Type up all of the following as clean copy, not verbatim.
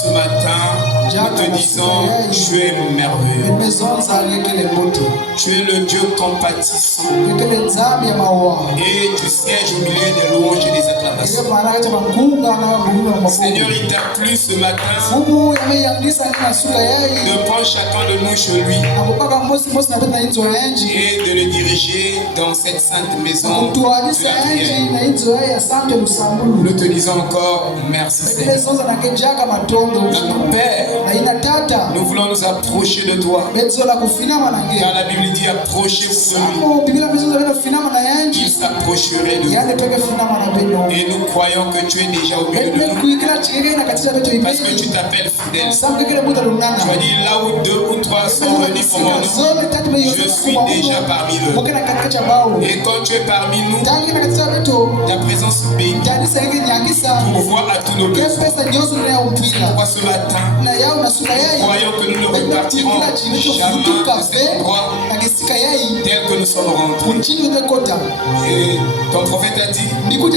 ce matin, nous te disons, tu es merveilleux. Tu es le Dieu compatissant. Et tu sièges au milieu des louanges et des acclamations. Seigneur, il t'a plu ce matin de prendre chacun de nous chez lui et de le diriger dans cette sainte maison de la prière. Nous te disons encore merci Seigneur. Notre Père, nous voulons nous approcher de toi. Car la Bible dit approchez-vous de lui. Il s'approcherait de nous. Et nous croyons que tu es déjà au milieu de nous. Parce que tu t'appelles fidèle. Tu as dit là où 2 ou 3 sont réunis pour moi, je suis déjà parmi eux. Et quand tu es parmi nous, ta présence bénit. Pour voir à tous nos besoins. Pourquoi ce matin, croyons que nous ne repartirons jamais de cet endroit tel que nous sommes rentrés. Et ton prophète a dit que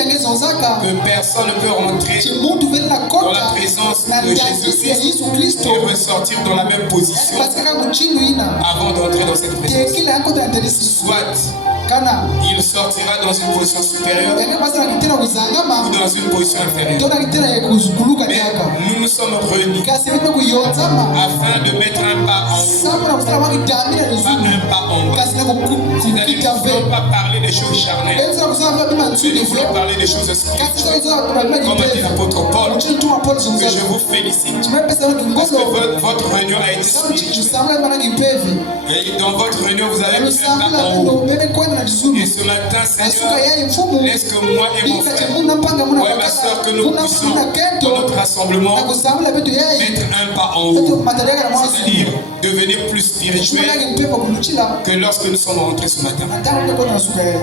personne ne peut rentrer dans la présence de Jésus-Christ et ressortir dans la même position avant d'entrer dans cette présence. Soit il sortira dans une position supérieure ou dans une position inférieure. Mais nous nous sommes réunis afin de mettre un pas en haut, pas un pas en bas. C'est-à-dire que nous ne voulons pas parler des choses charnelles, mais nous voulons parler des choses spirituelles. Comme a dit l'apôtre Paul, que je vous félicite parce que votre réunion a été spirituelle. Et dans votre réunion, vous avez mis un pas en haut. Et ce matin, Seigneur, laisse que moi et mon frère, moi et ma soeur, que nous puissions dans notre rassemblement mettre un pas en haut, c'est-à-dire devenir plus spirituel que lorsque nous sommes rentrés ce matin.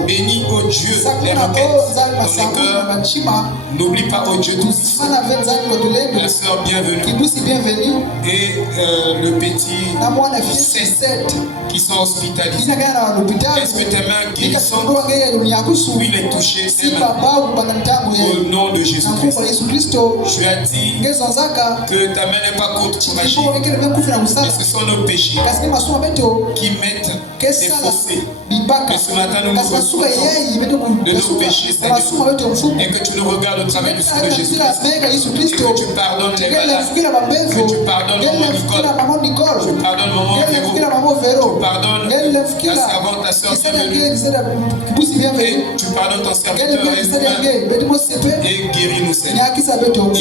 Bénis, ô Dieu, les requêtes dans les cœurs. N'oublie pas, ô Dieu tout-puissant, la soeur bienvenue et le petit qui sont hospitalisés. Est-ce que tes mains guérissantes puissent les toucher au nom de Jésus-Christ? Tu as dit que ta main n'est pas courte pour agir. Est-ce que ce sont nos péchés qui mettent des fossés? Mais ce matin, nous nous retrouvons de nos péchés, Seigneur, et que tu nous regardes au travers du sang de Jésus-Christ, et que tu pardonnes les malades, que tu pardonnes maman Nicole, tu pardonnes maman Véro, tu pardonnes ta servante, ta soeur bienvenue, et tu pardonnes ton serviteur et guéris-nous, Seigneur, et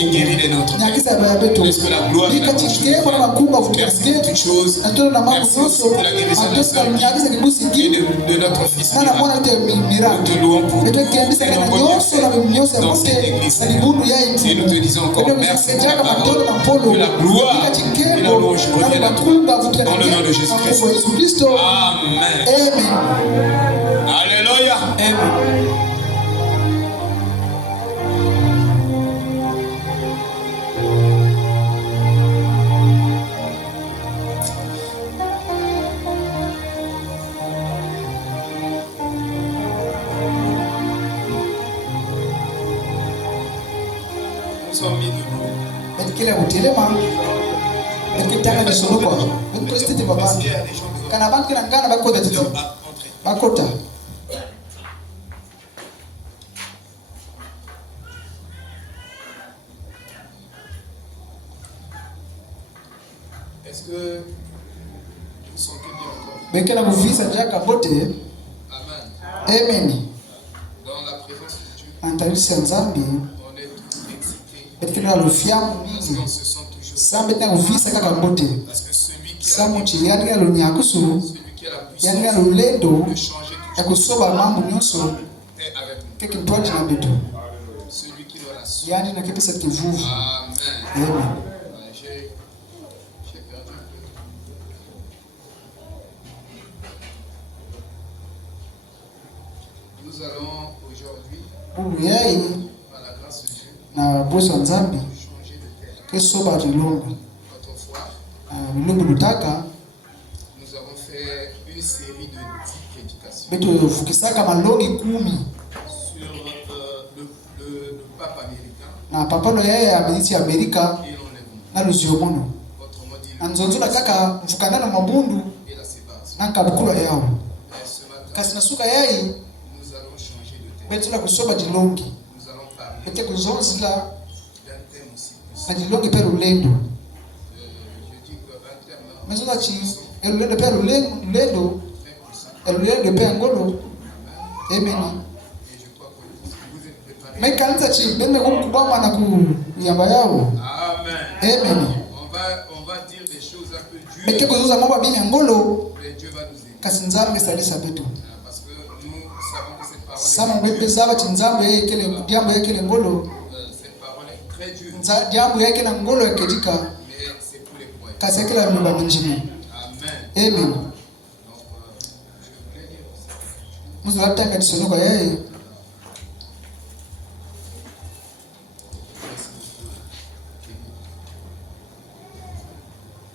guéris les nôtres. Laisse que la gloire et la louange, car c'est toutes choses. Merci aussi pour la guérison de soeur et de notre fils. Nous te louons pour nous et dans cette église. Et nous te disons encore merci pour la parole, que la gloire et la louange reviennent à toi. Dans le nom de Jésus-Christ. Amen. Alléluia. Amen. Nous sommes mis debout. Parce qu'il y a des gens qui sont Bakota. Est-ce que vous sentez bien encore? Mais qu'elle a vu ça déjà capoté. Amen. Amen. Dans la présence de Dieu, Antali Sanzambi. on est tous excités. Mais qu'elle a le fiam. Parce qu'on se sent toujours. Ça met un vu ça capoté. Parce que celui qui Ça a monte il y a le nyakusu. celui qui a la Il y a puissance le ledo. de changer Ya tout kusoba mambo nyonso. est avec nous. Keke ntwaji na betu. Celui qui nous rassure. Yani na kepesa kivuvu. Amen. Amen. Ouais, j'ai perdu un peu. Nous allons aujourd'hui, Yeye par la grâce de Dieu, na boso nzambi changer de terre. kesoba bilongo. Autrefois, Bilongo lutaka nous avons fait une série de 10 prédications betu vukisaka malongi 10 sur le pape américain na papano yeye abiliti Amerika et l'enlèvement. na luziomono anzonzo kaka mfukana na mabundu na kabukula yao kasi nasuka yai betula kusoba jilongi ete kuzonzila na jilongi pe lulendo mezola chi elulendo pe lulendo elulendo pe ngolo emeni mekanza chi bende kukubama na kuyamba yao amen. On va dire des choses un peu dures. Mais quelque chose à moi bien ngolo Mais Dieu va nous aider. kasinzambe salisa betu Parce que nous savons que cette parole sama mbebe zaba tinzambe yekele diambo yekele ngolo cette parole est très dure. diambo yekele na ngolo yakejika Mais c'est pour les croyants. kasi yekele mba minjini Amen. amen. Donc je voulais dire ça. Muzo latanga tisonoka yeye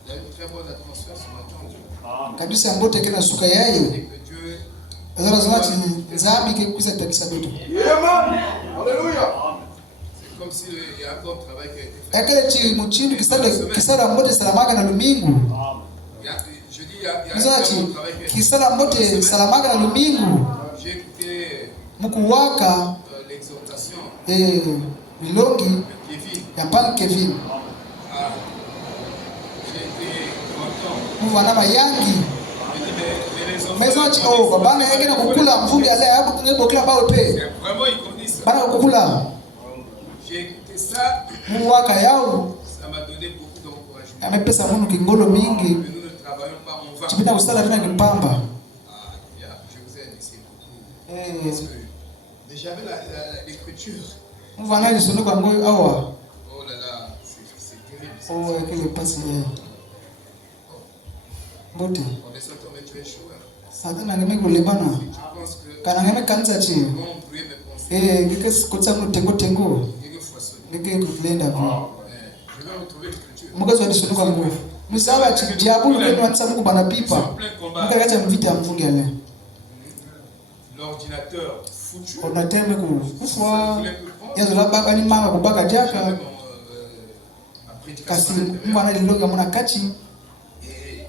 Il y a une très bonne atmosphère ce matin. kabisa mbote kena suka yeye Et que Dieu azara zati nzambi ke kuza takisa betu Alléluia. C'est comme s'il y a encore un travail qui a été fait. yakele chi muchindu kisada mbote salamaka na lumingu Je dis il y a un mzati travail qui a été fait. kisada mbote salamaka na lumingu J'ai écouté mukuwaka l'exhortation milongi de Kevin. ya Pan Kevin Ah, j'ai été content. muvana mayangi Je dis, mais les enfants, mezoti oh babana yake na kukula mvungi ale hapo ngibokila bao pe vraiment ils connaissent ça. bana kukula J'ai écouté ça, muwaka yao ça m'a donné beaucoup d'encouragement. amepesa munu kingolo mingi Que nous ne travaillons pas, on va. chipita kusala vina kimpamba Ah, je vous ai laissé beaucoup. Parce que, mais j'avais l'écriture. muvana lisonoka ngoyo awa Oh là là, c'est terrible. Ça. oh yakele pasi ye mbote On est sorti, mais tu es chaud. Hein. satana ngeme kulebana Si tu penses que kana ngeme kanza chi vont brûler mes pensées, ngike kutsa mu tengo quelquefois sonner. ngike kulenda vo Je vais retrouver l'écriture. mukazi wadisonoka ngoyo musaba chi diabulu kwenu wanisa muku bana Ils pipa sont en plein combat. mukakacha mvita ya mvungi ale L'ordinateur foutu. onateme Je kufwa voulais me prendre. yazo la baba ni mama kubaka J'avais jaka ma kasi prédication à l'intérieur. mwana lilonga muna kati Et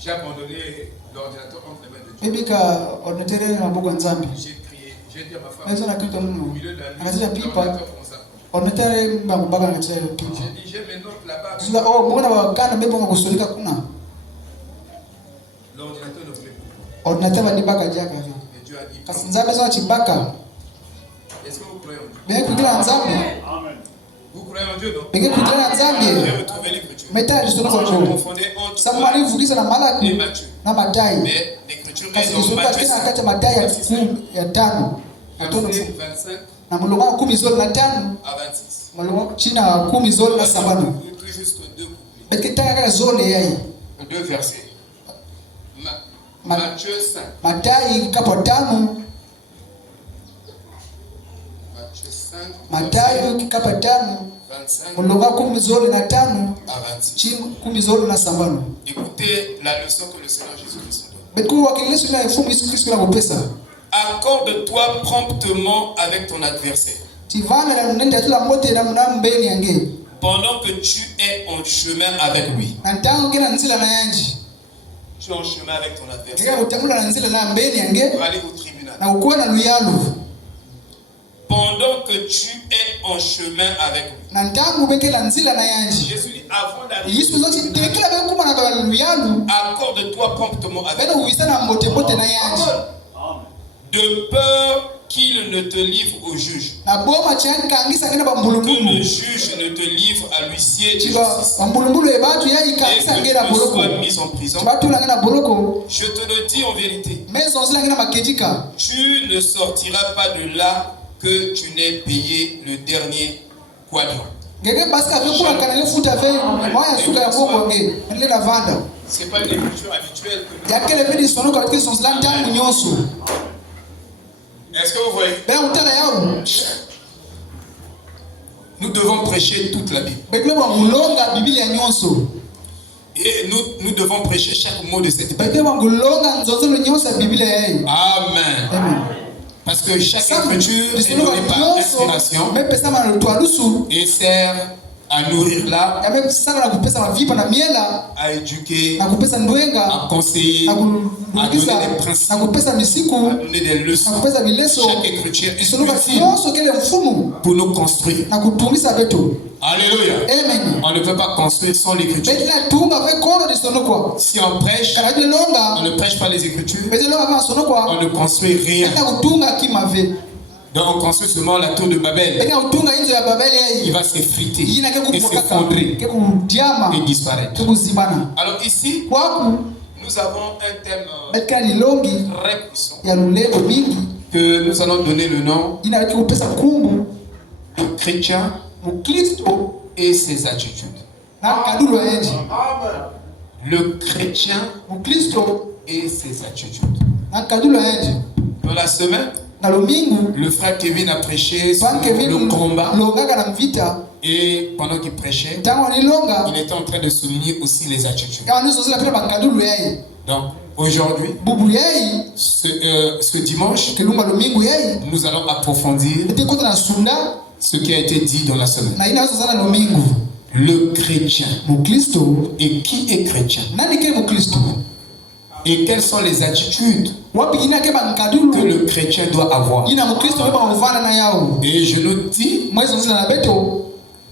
j'ai abandonné l'ordinateur entre les mains de Dieu. ebika onatere na maboko ya nzambi J'ai prié. J'ai dit à ma femme, nazo na kitu au muno milieu de la nuit, akatia pipa l'ordinateur commence à prendre. onatere mba kubaka na chile pipa J'ai dit, j'ai mes notes là-bas. zula oh mwana wakana bebo kusolika kuna L'ordinateur ne voulait plus. onatere badibaka jaka Et Dieu a dit, kasi prends. nzambe zo chibaka Est-ce que vous croyez en Dieu? benge kugila nzambe Vous croyez en Dieu, non? benge kugila nzambe J'ai retrouvé l'écriture. meta lisonoka Je ngo confondais entre samwali vukisa na et malaku Matthieu. na Matayi Mais l'écriture kasi est dans lisonoka Matthieu tena 5, kati ya Matayi ya verset 5, kumi ya tano atono verset 25 na mulongo wa kumi zoli na tano à 26. mulongo china wa kumi zoli na sabano Vous prenez jusqu'aux deux couplets. bekitaka kaka zoli yai Deux versets. Matthieu 5. Matayi kapo tano Matthieu 5. Matayi kikapa tano 25 mulongo wa kumi zoli na tano à 26. chini kumi zoli na sabano Écoutez la leçon que le Seigneur Jésus-Christ nous donne. beku wakilisu na ifumu Yesu Kristo na kupesa Accorde-toi promptement avec ton adversaire. tivana na nende atula mote na mbeni yange Pendant que tu es en chemin avec lui. na ntango kina nzila na yanji Tu es en chemin avec ton ngeke adversaire. kutambula na nzila na mbeni yange Pour aller au tribunal. na ukuwa na luyalu Pendant que tu es en chemin avec lui. na ntango bekela nzila na yanji Jésus dit avant d'arriver. Yesu zoti tekela bekuma na ba luyalu Accorde-toi promptement avec bena uwisa na mote mote na yanji de peur qu'il ne te livre au juge. na boma chankangisa ngina Que le bambulubulu juge ne te livre à l'huissier de chiba justice. bambulubulu ebatu yai Et kangisa que ngina tu boloko sois mis en prison. chibatula ngina boloko Je te le dis en vérité. mezo zila ngina makejika Tu ne sortiras pas de là que tu n'aies payé le dernier quadrant. ngeke basika bekula kana lefuta ve moya suka ya bongo nge ndile na vanda Ce n'est pas une écriture habituelle. yakele vidi sonoka katika sonzila ntangu nyonso Est-ce que vous voyez? bena utala yao Nous devons prêcher toute la Bible. bekule bwa mulonga biblia nyonso Et nous devons prêcher chaque mot de cette Bible. bekule bwa mulonga nzonzolo nyonso ya biblia yai Amen. amen Parce que chaque écriture est donnée par inspiration mepesa maloto alusu et sert à nourrir là, Yamekuja sana na kupesa mavipa na miela, à éduquer, na kupesa ndwenga, à conseiller, na à donner kulungisa, des principes, na kupesa misiku, à donner des na leçons. kupesa bileso. Chaque écriture est Isuluka utile kioso kile mfumu pour nous construire. na kutumisa betu. Alléluia. Amen. On ne peut pas construire sans l'écriture. Beti na tunga ve kono de sonokwa. Si on prêche, Kana de longa. on ne prêche pas les écritures, Beti longa ma sonokwa. on ne construit rien. Beti kutunga kimave. Donc on construit seulement la tour de Babel. Beti kutunga inzo ya Babeli Il hii. va s'effriter Yina ke et s'effondrer ke kudiama. et disparaître. Ke kuzibana. Alors ici, Kwaku nous avons un thème beti kana longi très puissant ya lulego mingi. que nous allons donner le nom Ina ke kupesa kumbu de chrétien Mkristo et ses attitudes. na kadulo endi. Le chrétien Mkristo et ses attitudes. na kadulo endi. Dans la semaine, Na lomingu le frère Kevin a prêché sur Pan Kevin le combat longa kana mvita. et pendant qu'il prêchait, Tango ni longa. il était en train de souligner aussi les attitudes. Kama nizo zile pia bakadulo yai. Donc aujourd'hui, Bubu yai. ce dimanche, Kilumba lomingu yai. nous allons approfondir Eti kota na sunda ce qui a été dit dans la semaine. na ina sana lomingu. Le chrétien. Mkristo Et qui est chrétien? nani ke Mkristo? Et quelles sont les attitudes Wapi ina ke que bankadulu? le chrétien doit avoir? Ina Mkristo beba uvana na yao. Et je nous dis Mwezo zile na beto.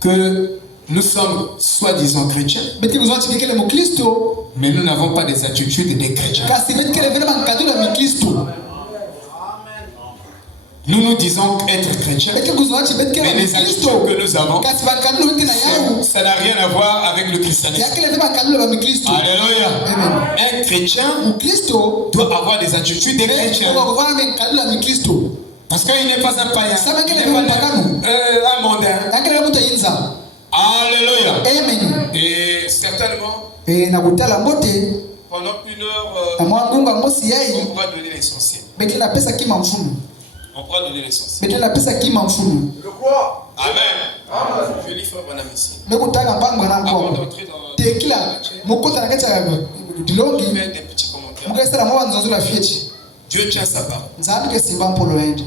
que nous sommes soi-disant chrétiens, Beti kuzwa chikekele Mkristo. mais nous n'avons pas des attitudes des chrétiens. Kasi beti kele vile bankadulu ya Mkristo. Nous nous disons être chrétiens, Beti kuzwa chibeti mais kele les attitudes Mkristo. que nous avons, Kasi bankadulu beti na yao. ça n'a rien à voir avec le christianisme. Ya kele vile bankadulu ya Mkristo. Alléluia. Amen. Un chrétien Mkristo doit avoir des attitudes des chrétiens. kwa kuvana bankadulu ya Mkristo. Parce qu'il n'est pas un païen, Ça va il qu'il n'est est pas pas un mondain. Ya kele mtu yinza. Alléluia. Amen. Et certainement, Na kutala mbote pendant une na heure, mwangunga mosi yai. on pourra donner l'essentiel. Beti na pesa kima mfumu. On pourra donner l'essentiel. Beti na pesa kima mfumu. Amen. Je lis frère Bonham ici. Mekutaka mpango na Avant mko. d'entrer dans Tekila mukota na kacha dilongi. faire des petits commentaires. Mukasera mwa nzonzo la fieti. Dieu tient sa parole. Nzambi ke simba mpolo endi.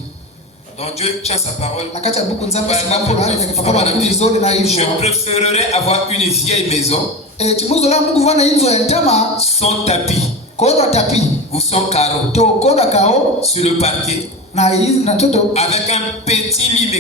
Donc Dieu tient sa parole. Na kacha buku nzambi simba mpolo endi ke papa na kuzole na Je hivyo. préférerais avoir une vieille maison Chimuzo la Mungu vana inzo ya ntama sans tapis kono tapi. ou sans carreaux To kono kao sur le parquet na hizi na toto avec un petit lit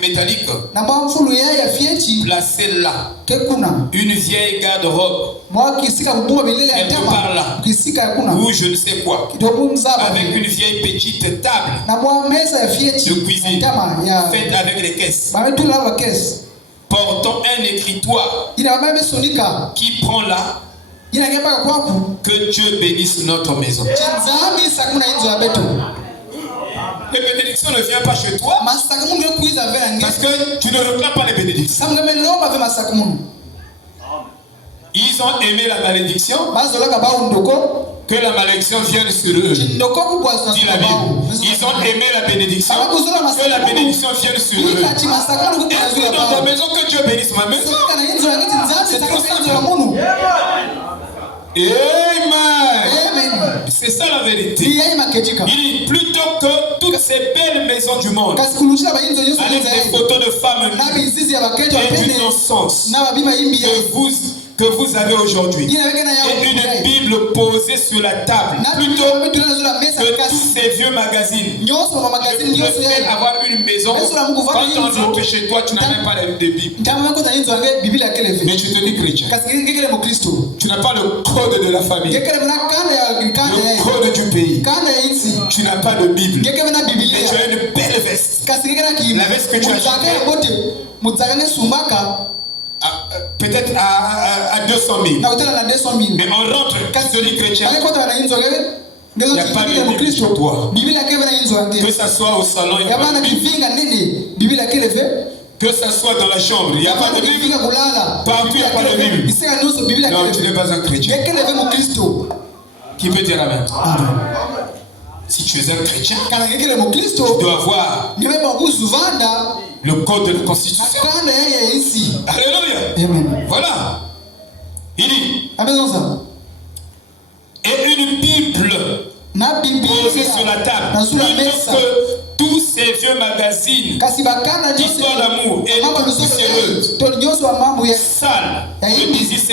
métallique na mfulu ya fieti placé là. ke kuna. Une vieille garde-robe Mwa kisika kubunga bilele ya quelque part là. ntama. Kisika ya kuna. Ou je ne sais quoi. Kidogo mzaba. Avec une vieille petite table Na mwa mesa ya fieti. de cuisine Ntama ya. faite avec des caisses. Bametu la wa kesi. Portant un écritoire Ina mama besonika. qui prend là Ina ngeba kwaku. que Dieu bénisse notre maison. Chinzami sakuna inzo ya beto. Les bénédictions ne viennent pas chez toi Masakamu ngeke kuiza vela parce ngeke. que tu ne réclames pas les bénédictions. Samgame lomba ve masakamu. Ils ont aimé la malédiction, Bazolaka ba undoko. que la malédiction vienne sur eux. Ndoko kubwa Dit la Bible. Ils ont aimé la bénédiction, que la bénédiction vienne sur eux. Kati masakamu kubwa Est-ce que dans ta maison que Dieu bénisse ma maison? Kana inzo ya ngiti nzambi sakana inzo ya munu. Amen. Amen. C'est ça la vérité. Yai makejika. Il dit plutôt que toutes ces belles maisons du monde, Kasi kulushia ba inzo yoso avec nza des yai. photos de femmes Na nues bizizi ya baketo et apene. du non-sens Na babima imbi yai. que vous avez aujourd'hui, Ina weke na et une yao. Bible posée sur la table, Na plutôt bibi wetu na zula mesa que kasi. tous ces vieux magazines. Nyoso ma magazini Je nyoso préfère yai. avoir une maison. Quand on entre chez toi, tu n'as même pas de Bible. Ntama yako na inzo ya Biblia kele Mais ve. tu te dis chrétien. Kasi ngekele mo Kristo. Tu n'as pas le code de la famille, Ngekele na kanda ya kanda le yai. code du pays. Kanda ya insi. Tu n'as pas de Bible. Ngekele na Mais tu Biblia. as une belle veste. Kasi ngekele ki. La veste que tu as Mutsaka bote. Mutsaka ne sumbaka. Peut-être à 200 000. Na utela na 200,000. Mais on rentre, quand tu dis chrétien, Kale kota na inzo ngeke. Ngezo Il y a pas de Biblia mo Bible Kristo. chez toi. Biblia kele na inzo que ngeke. ça soit au salon, il n'y a pas Yabana de Bible. kivinga nini? Biblia kele ve. Que ça soit dans la chambre, il n'y a pas de Bible. Kivinga kulala. Partout, il n'y a pas de Bible. Isika nusu Biblia Non, kele tu ve. n'es pas un chrétien. Ngekele ve mo Kristo. Qui peut dire amen? Amen. Si tu es un chrétien, Kana ngekele mo tu Kristo. dois avoir Nimeba kuzuvanda. le code de la constitution. Kanda yeye insi. Alléluia. Amen. Voilà. Il dit, Amezonza. et une Bible Na Biblia posée sur la table, na sura plutôt mesa. que tous ces vieux magazines Kasi bakanda d'histoire d'amour et Mama poussiéreuses nusu. Tolnyoso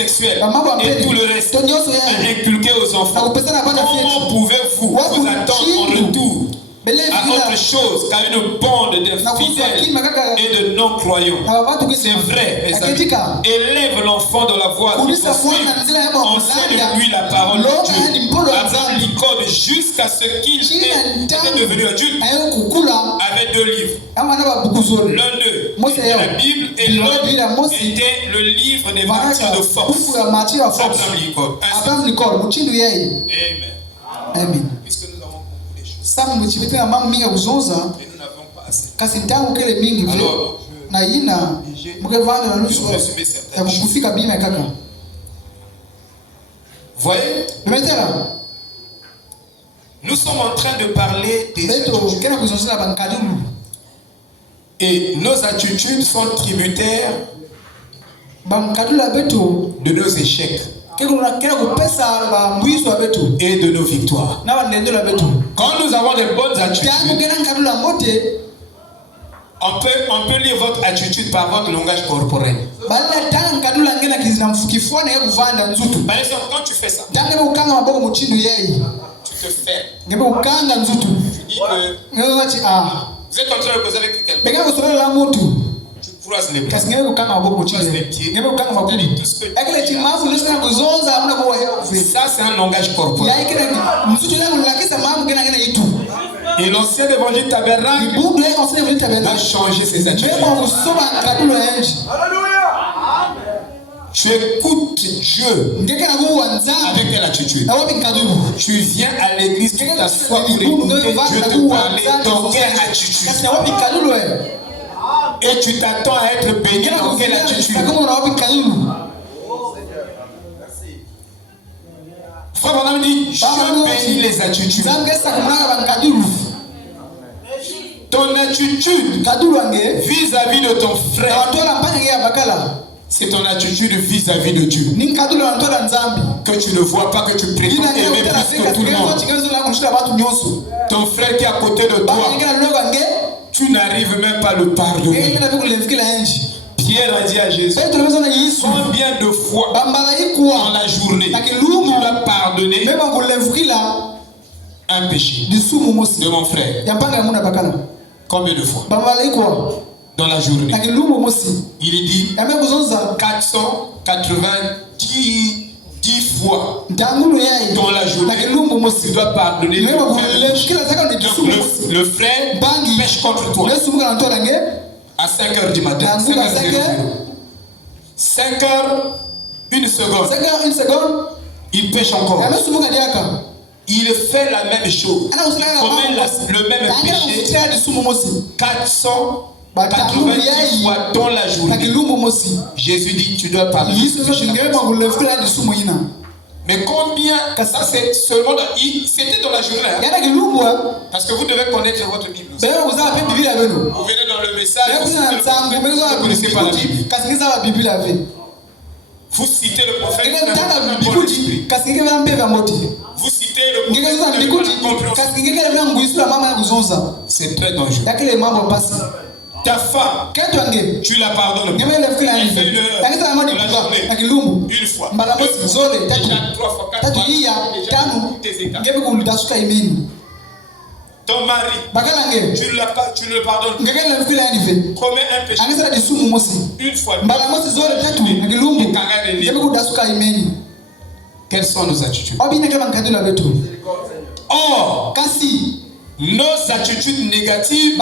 sexuelle et tout le reste inculqué aux enfants, comment pouvez-vous vous attendre en retour à autre chose qu'à une bande d'infidèles et de non-croyants? C'est vrai, mes amis. Élève l'enfant dans la voie qu'il faut suivre. Enseigne-lui la parole de Dieu. Abraham l'icône jusqu'à ce qu'il était devenu adulte avec 2 livres. L'un d'eux était la Bible et l'autre était le livre des martyrs de force. Abraham l'icône. Amen. Puisque nous avons beaucoup de choses. Samu mchipita mambo mingi kuzunza Et nous n'avons pas assez. kasi ntangu kele mingi vile Alors, na ina mukevana na nusu résumer ya certaines choses. kufika bima kaka. Voyez, Bimetera nous sommes en train de parler des beto attitudes. kena kuzunza bankadulu Et nos attitudes sont tributaires bankadulu beto de nos échecs kena kupesa ba mwizo beto et de nos victoires. na bandendo la beto Quand nous avons des bonnes attitudes, tangu kena nkadulu mote on peut lire votre attitude par votre langage corporel. bala tangu nkadulu ngena kizina mfukifwana ya kuvanda nzutu. Par exemple, quand tu fais ça, Tangu ukanga maboko muchindu yeye tu te fais. ngebe ukanga nzutu Tu dis que ngebe ati ah vous êtes en train de causer avec quelqu'un. bega kusolela la mutu Tu croises les bras. kasi ngebe ukanga maboko muchindu ngebe ukanga maboko akile timafu lesina kuzonza amuna kwa Ça, c'est un langage corporel. ya ikile mzutu yangu lakisa mamu kena ngena itu Et l'ancien évangile tabernacle Bible on sait vite va tabena changer ses attitudes. ngebe kusoma kadulo yanji Tu écoutes Dieu ngeke na kuwanza avec quelle attitude? na wapi kadulu Tu viens à l'église, tu t'assois pour écouter Dieu te parler dans quelle attitude? kasi na wapi kadulu Et tu t'attends à être béni dans quelle attitude? kama na wapi kadulu Frère Branham dit, Dieu bénit les attitudes. zangesa kumanga bankadulu Ton attitude kadulu ange vis-à-vis de ton na frère, watola mpaka ya bakala c'est ton attitude vis-à-vis de Dieu. ni kadulu na watola nzambi Que tu ne vois pas, que tu prétends aimer plus que tout le monde. Ton frère qui est à côté de toi, tu n'arrives même pas à le pardonner. Pierre a dit à Jésus, combien de fois dans la journée tu dois pardonner un péché de mon frère? Combien de fois dans la journée? Il est dit 490 fois dans la journée. Tu dois pardonner. Le frère pêche contre toi à 5 h du matin. 5 heures, 1 seconde. Il pêche encore. Il fait la même chose. Commet le même péché 490 fois dans la journée. Jésus dit, tu dois pardonner. Mais combien? Ça c'est seulement c'était dans la journée. Parce que vous devez connaître votre Bible. Vous venez dans le message. Vous ne connaissez pas la Bible. Vous citez le prophète. Vous citez le prophète. C'est très dangereux. Ta femme, tu la pardonnes. Elle fait une heure. Une fois. Déjà 3 fois, 4 fois. Déjà tous tes états. Ton mari, tu ne le pardonnes pas. Commets un péché une fois. Quelles sont nos attitudes? Or, nos attitudes négatives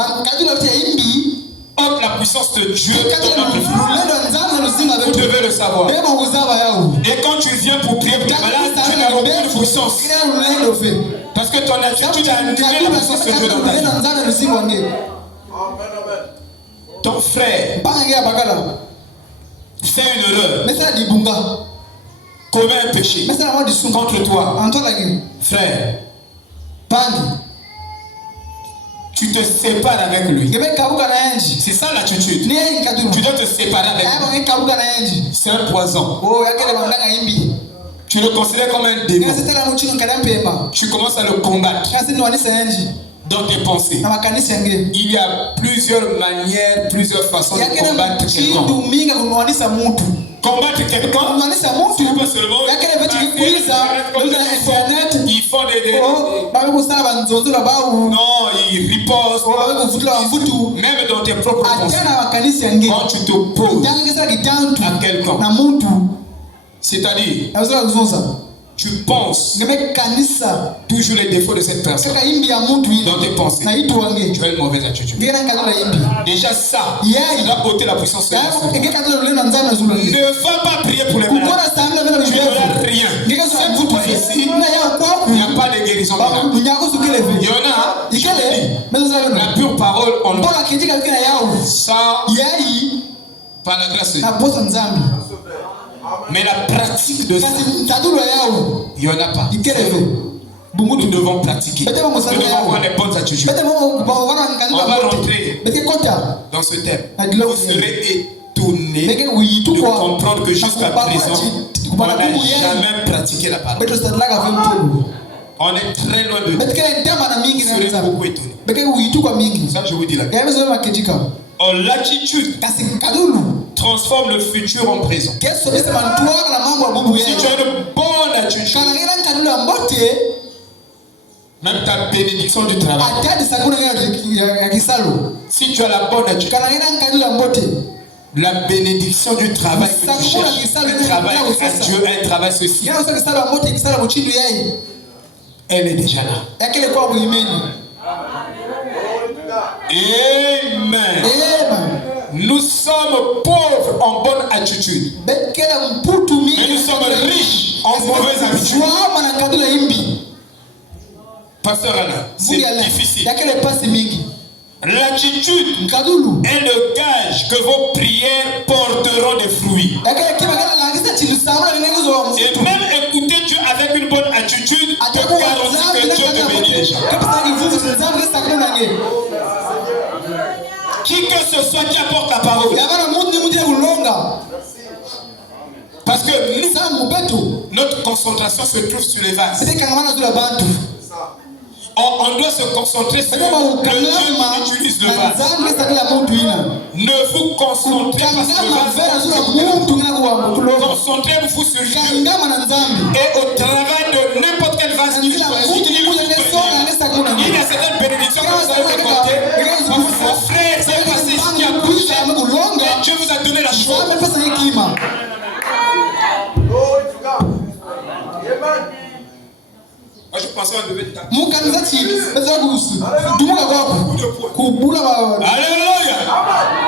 ôtent la puissance de Dieu dans notre vie. Vous devez le savoir. Et quand tu viens pour prier pour les malades, tu n'as aucune puissance. Parce que ton attitude a annulé la puissance de Dieu dans ta vie. Ton frère fait une erreur, commet un péché contre toi. Frère, tu te sépares avec lui. C'est ça l'attitude. Tu dois te séparer avec lui. C'est un poison. Tu le considères comme un démon. Tu commences à le combattre dans tes pensées. Il y a plusieurs manières, plusieurs façons de combattre quelqu'un. combattre quelqu'un, c'est pas seulement ils font non, ils ripostent, même dans tes propres pensées. Quand tu t'opposes à quelqu'un, c'est-à-dire tu penses toujours les défauts de cette personne dans tes pensées, tu as une mauvaise attitude. Déjà ça doit ôter la puissance de l'esprit. Ne va pas prier pour les malades. Tu n'auras rien. C'est pour ici, il n'y a pas de guérison. Il y en a, la pure parole, on ça, par la grâce de Dieu. Mais la pratique de ça, il n'y en a pas. Nous devons pratiquer. Nous devons avoir les bonnes attitudes. On va rentrer dans ce thème. Vous serez étonnés de comprendre que jusqu'à présent, on n'a jamais pratiqué la parole. On est très loin de. Vous serez beaucoup étonnés. Ça, je vous dis là. L'attitude transforme le futur en présent. Si tu as une bonne attitude, même ta bénédiction du travail. Si tu as la bonne attitude, la bénédiction du travail que tu cherches, un travail à Dieu, un travail social, elle est déjà là. Amen. Nous sommes pauvres en bonne attitude, mais nous sommes riches en mauvaise attitude. Pasteur Alain, c'est difficile. L'attitude est le gage que vos prières porteront des fruits. Et même écouter Dieu avec une bonne attitude te garantit que Dieu te bénit déjà. Qui que ce soit qui apporte la parole. Parce que nous, notre concentration se trouve sur les vases. On doit se concentrer sur le Dieu qui utilise le vase. Ne vous concentrez pas sur le vase. Concentrez-vous sur Dieu. Et au travers de n'importe quel vase qu'il choisit, il y a certaines bénédictions que vous avez récoltées. Vos frères, c'est passé ce qui a bougé. Et Dieu vous a donné la chose. Moi, je pensais qu'on devait taper. Alléluia.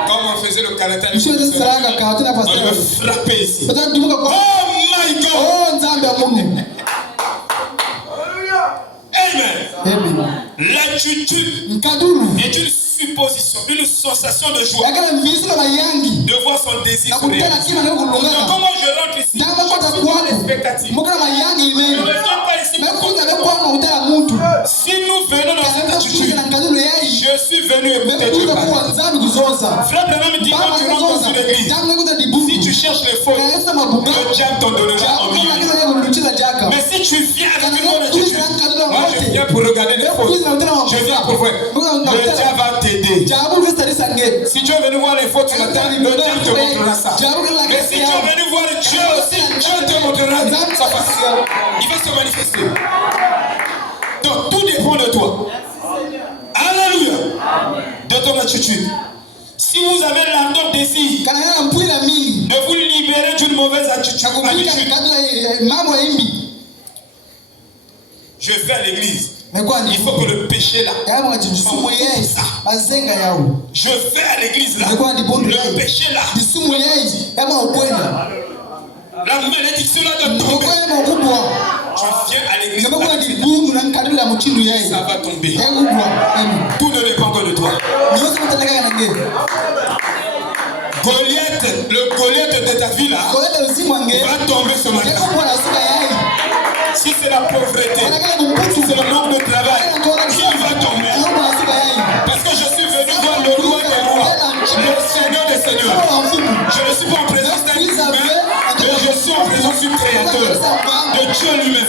Comme on faisait le karaté, on devait frapper ici. Oh my God. Amen. L'attitude est une supposition, une sensation de joie de voir son désir se réaliser. Donc, comment je rentre ici, je suis dans l'expectative. Je ne viens pas ici pour si nous venons dans cette attitude, je suis venu écouter Dieu parler. Frère Branham dit, quand tu rentres dans une église, si tu cherches les fautes, le diable t'en donnera en mille. Mais si tu viens avec une bonne attitude, moi je viens pour regarder les fautes, je viens pour voir, le diable va t'aider. Si tu es venu voir les fautes sur la terre, le diable te montrera ça. Mais si tu es venu voir Dieu aussi, Dieu te montrera sa face. Il va se manifester. Donc tout dépend de toi. Alléluia. De ton attitude. Si vous avez l'ardent désir de vous libérer d'une mauvaise attitude, je vais à l'église. Il faut que le péché là. Je vais à l'église là. Le péché là. La malédiction là de tomber. Tu viens à l'église. Ça va tomber. Tout ne dépend que de toi. Goliath, le Goliath de ta vie là, va tomber ce matin. Si c'est la pauvreté, si c'est le manque de travail, il va tomber. Parce que je suis venu voir le roi des rois, le Seigneur des seigneurs. Je ne suis pas en présence d'un humain, mais je suis en présence du Créateur, de Dieu lui-même,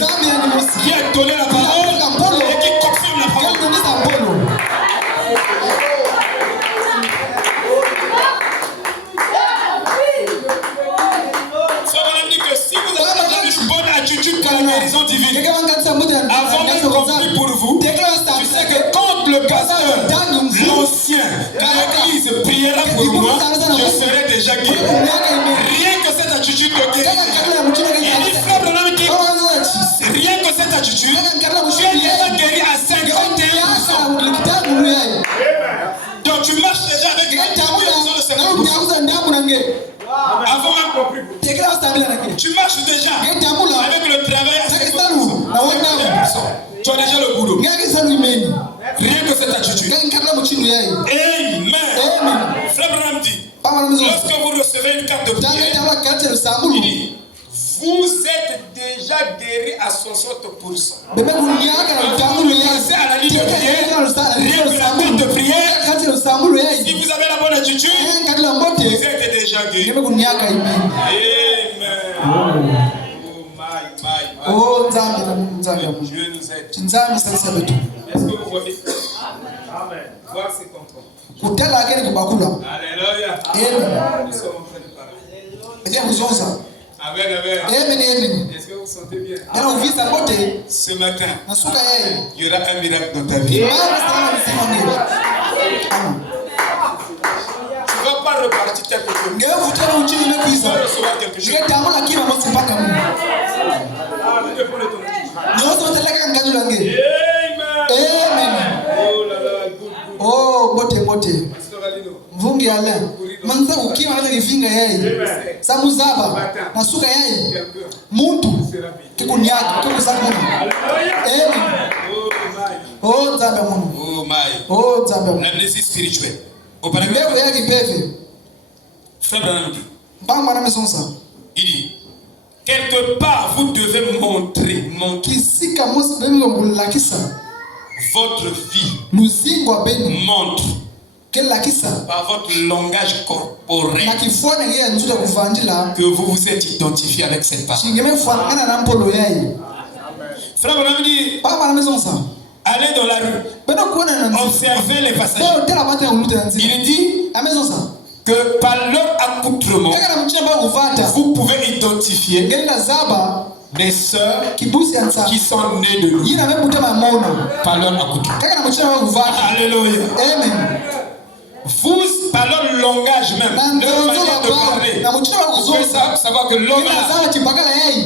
qui a donné la parole et qui confirme la parole. chuchu pour la guérison divine. Avant même compris pour vous, tu sais que quand le pasteur, l'ancien, l'église priera pour moi, je serai déjà guéri. Rien que cette attitude de guérison. Rien que cette attitude, tu es déjà guéri à 51%. Donc tu marches déjà avec une guérison de 50%. Avant même compris. Tu marches déjà avec le travail à 50%. Tu as déjà le boulot. Rien que cette attitude. Amen. Frère Branham dit, lorsque vous recevez une carte de prière, il dit, vous êtes déjà guéri à 60%. Vous passez à la ligne de prière, rien que la carte de prière. Si vous avez la bonne attitude, vous êtes déjà guéri. Amen. Oh, Dieu nous aide. Est-ce que vous voyez? Amen. Voir ses contrôles. Alléluia. Nous sommes en train de parler. Amen. Est-ce que vous sentez bien? Ce matin, il y aura un miracle dans ta vie. Tu ne vas pas repartir quelque chose. Tu vas recevoir quelque chose. Amen. Oh, bote. Mvungi ala. Manza ukiwa hata kivinga yeye. Samuzaba. Nasuka yeye. Muntu. Kikunyaka. Kikusaka. Amen. Oh, Nzambe Mungu. Oh, Nzambe Mungu. La blessure spirituelle. Mbegu yake pepe. Frère Branham dit. Mbanga na mesonsa. Il dit, quelque part vous devez montrer kisika mosi bemi ngulakisa. Votre vie montre par votre langage corporel que vous vous êtes identifié avec cette parole. Frère Branham dit, allez dans la rue, observez les passagers. Il dit que par leur accoutrement, vous pouvez identifier des sœurs qui sont nées de nous par leur accoutrement. Alléluia. Amen. Vous, par leur langage même, leur manière de parler, vous pouvez savoir que l'homme là,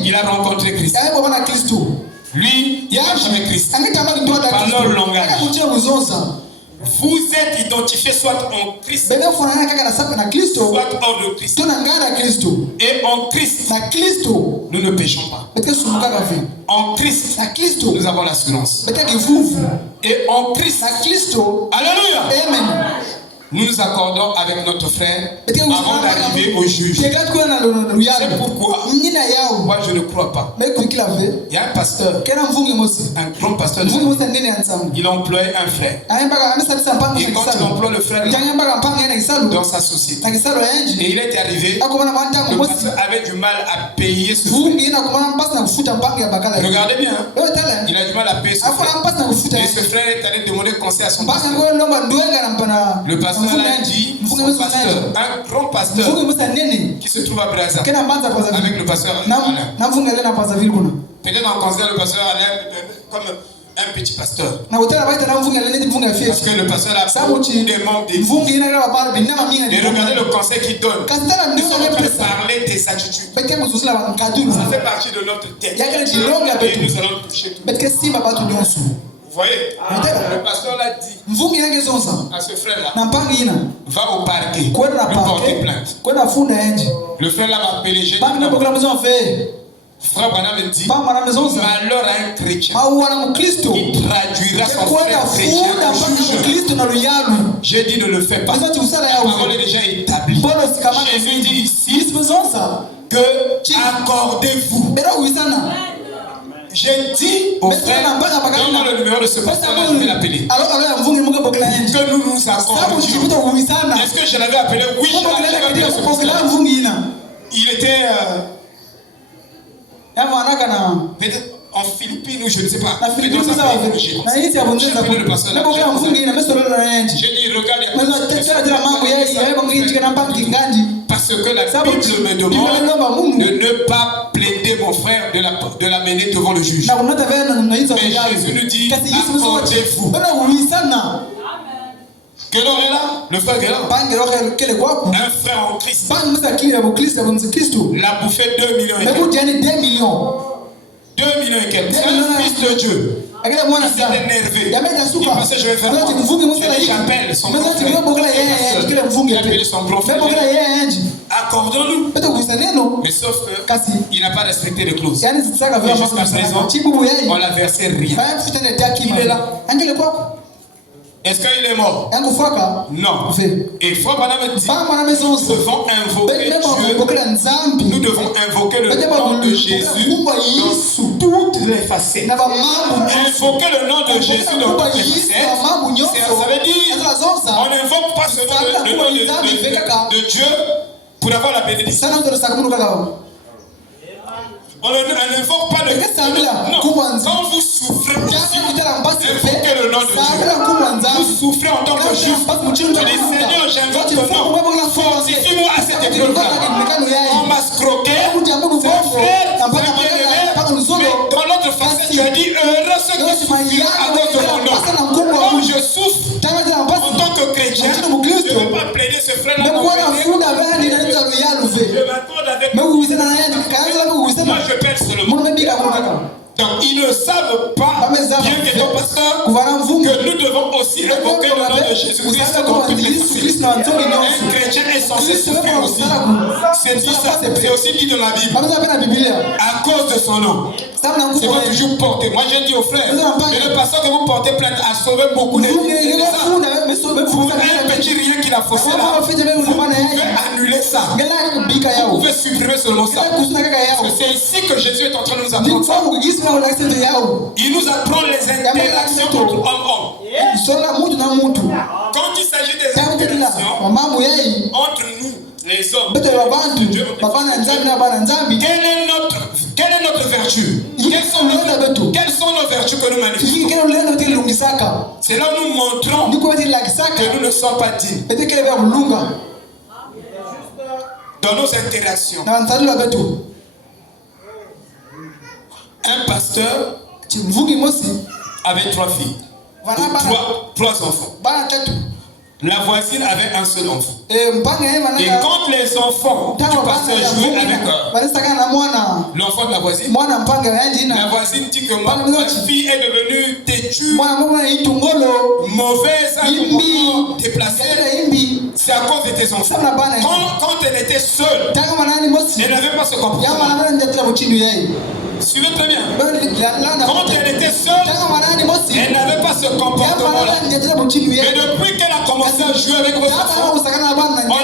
il a rencontré Christ. Lui, il marche avec Christ. Par leur langage. Vous êtes identifiés soit en Christ, soit hors de Christ. Et en Christ, nous ne péchons pas. En Christ, nous avons l'assurance. Et en Christ, alléluia, nous nous accordons avec notre frère avant d'arriver au juge. C'est pourquoi moi je ne crois pas. Il y a un pasteur, un grand pasteur, il employait un frère. Et quand il emploie le frère dans sa société, et il est arrivé, le pasteur avait du mal à payer ce frère. Regardez bien, il a du mal à payer ce frère. Et ce frère est allé demander conseil à son pasteur. Le pasteur a dit, son pasteur, un grand pasteur qui se trouve à Brazza, avec le pasteur Alain. Peut-être on considère le pasteur Alain comme un petit pasteur. Parce que le pasteur a beaucoup de membres. Et regardez le conseil qu'il donne. Nous sommes en train de parler des attitudes. Ça fait partie de notre tête. Et nous allons toucher tout. Vous voyez, le pasteur l'a dit à ce frère-là, va au parquet, lui porter plainte. Le frère l'a appelé, j'ai dit non. Frère Branham me dit, malheur à un chrétien qui traduira son frère chrétien. J'ai dit ne le fais pas. La parole est déjà établie. Jésus dit ici que accordez-vous. J'ai dit au frère, donne-moi le numéro de ce pasteur, je vais l'appeler. Que nous nous accordions. Est-ce que je l'avais appelé? Oui, je l'avais appelé ce pasteur. Il était en Philippines ou je ne sais pas. J'ai dit, regarde, parce que la Bible me demande de ne pas plaider mon frère de l'amener devant le juge. Mais Jésus nous dit, accordez-vous. Quel heure est là? Le frère est là. Un frère en Christ. L'a bouffé 2 millions et quelques. 2 millions et quelques. C'est un fils de Dieu. Il s'est énervé. Il pensait je vais faire quoi? J'appelle son grand frère. Il a appelé son grand frère. Accordons-nous. Mais sauf qu'il n'a pas respecté les clauses. Et jusqu'à présent, on n'a versé rien. Il est là. Est-ce qu'il est mort? Non. Et Frère Branham dit, nous devons invoquer Dieu. Nous devons invoquer le nom de Jésus dans toutes les facettes. Invoquer le nom de Jésus dans toutes les facettes. Ça veut dire, on n'invoque pas seulement le nom de Dieu pour avoir la bénédiction. On n'invoque pas le nom. Quand vous souffrez aussi, invoquez le nom de Dieu. Vous souffrez en tant que juif. Tu dis, Seigneur, j'invoque ton nom. Fortifie-moi à cette épreuve-là. On m'a scroqué. C'est frère, mais dans l'autre facette, tu as dit, heureux ceux qui souffriront à cause de mon nom. Comme je souffre en tant que chrétien, je ne veux pas plaider ce frère-là. Je m'accorde avec lui. Moi, je perds seulement. Donc, ils ne savent pas, bien que ton pasteur, que nous devons aussi invoquer le nom de Jésus-Christ dans toutes les facettes. Un chrétien est censé souffrir aussi. C'est aussi dit dans la Bible. À cause de son nom. C'est pas toujours porté. Moi, j'ai dit aux frères, mais le pasteur que vous portez plainte a sauvé beaucoup de gens. Pour un petit rien qu'il a faussé là, vous pouvez annuler ça. Vous pouvez supprimer seulement ça. Parce que c'est ici que Jésus est en train de nous apprendre ça. Il nous apprend les interactions entre homme. Quand il s'agit des interactions entre nous, les hommes, quelle est notre vertu? Quelles sont nos vertus que nous manifestons? C'est là où nous montrons que nous ne sommes pas dignes. Dans nos interactions. Un pasteur avait 3 filles, trois enfants. La voisine avait un seul enfant. Et quand les enfants du pasteur jouaient avec l'enfant de la voisine dit que ma fille est devenue têtue, mauvaise, déplacée. C'est à cause de tes enfants. Quand elle était seule, elle n'avait pas ce comportement. Suivez très bien. Quand elle était seule, elle n'avait pas ce comportement-là. Mais depuis qu'elle a commencé à jouer avec vos enfants, on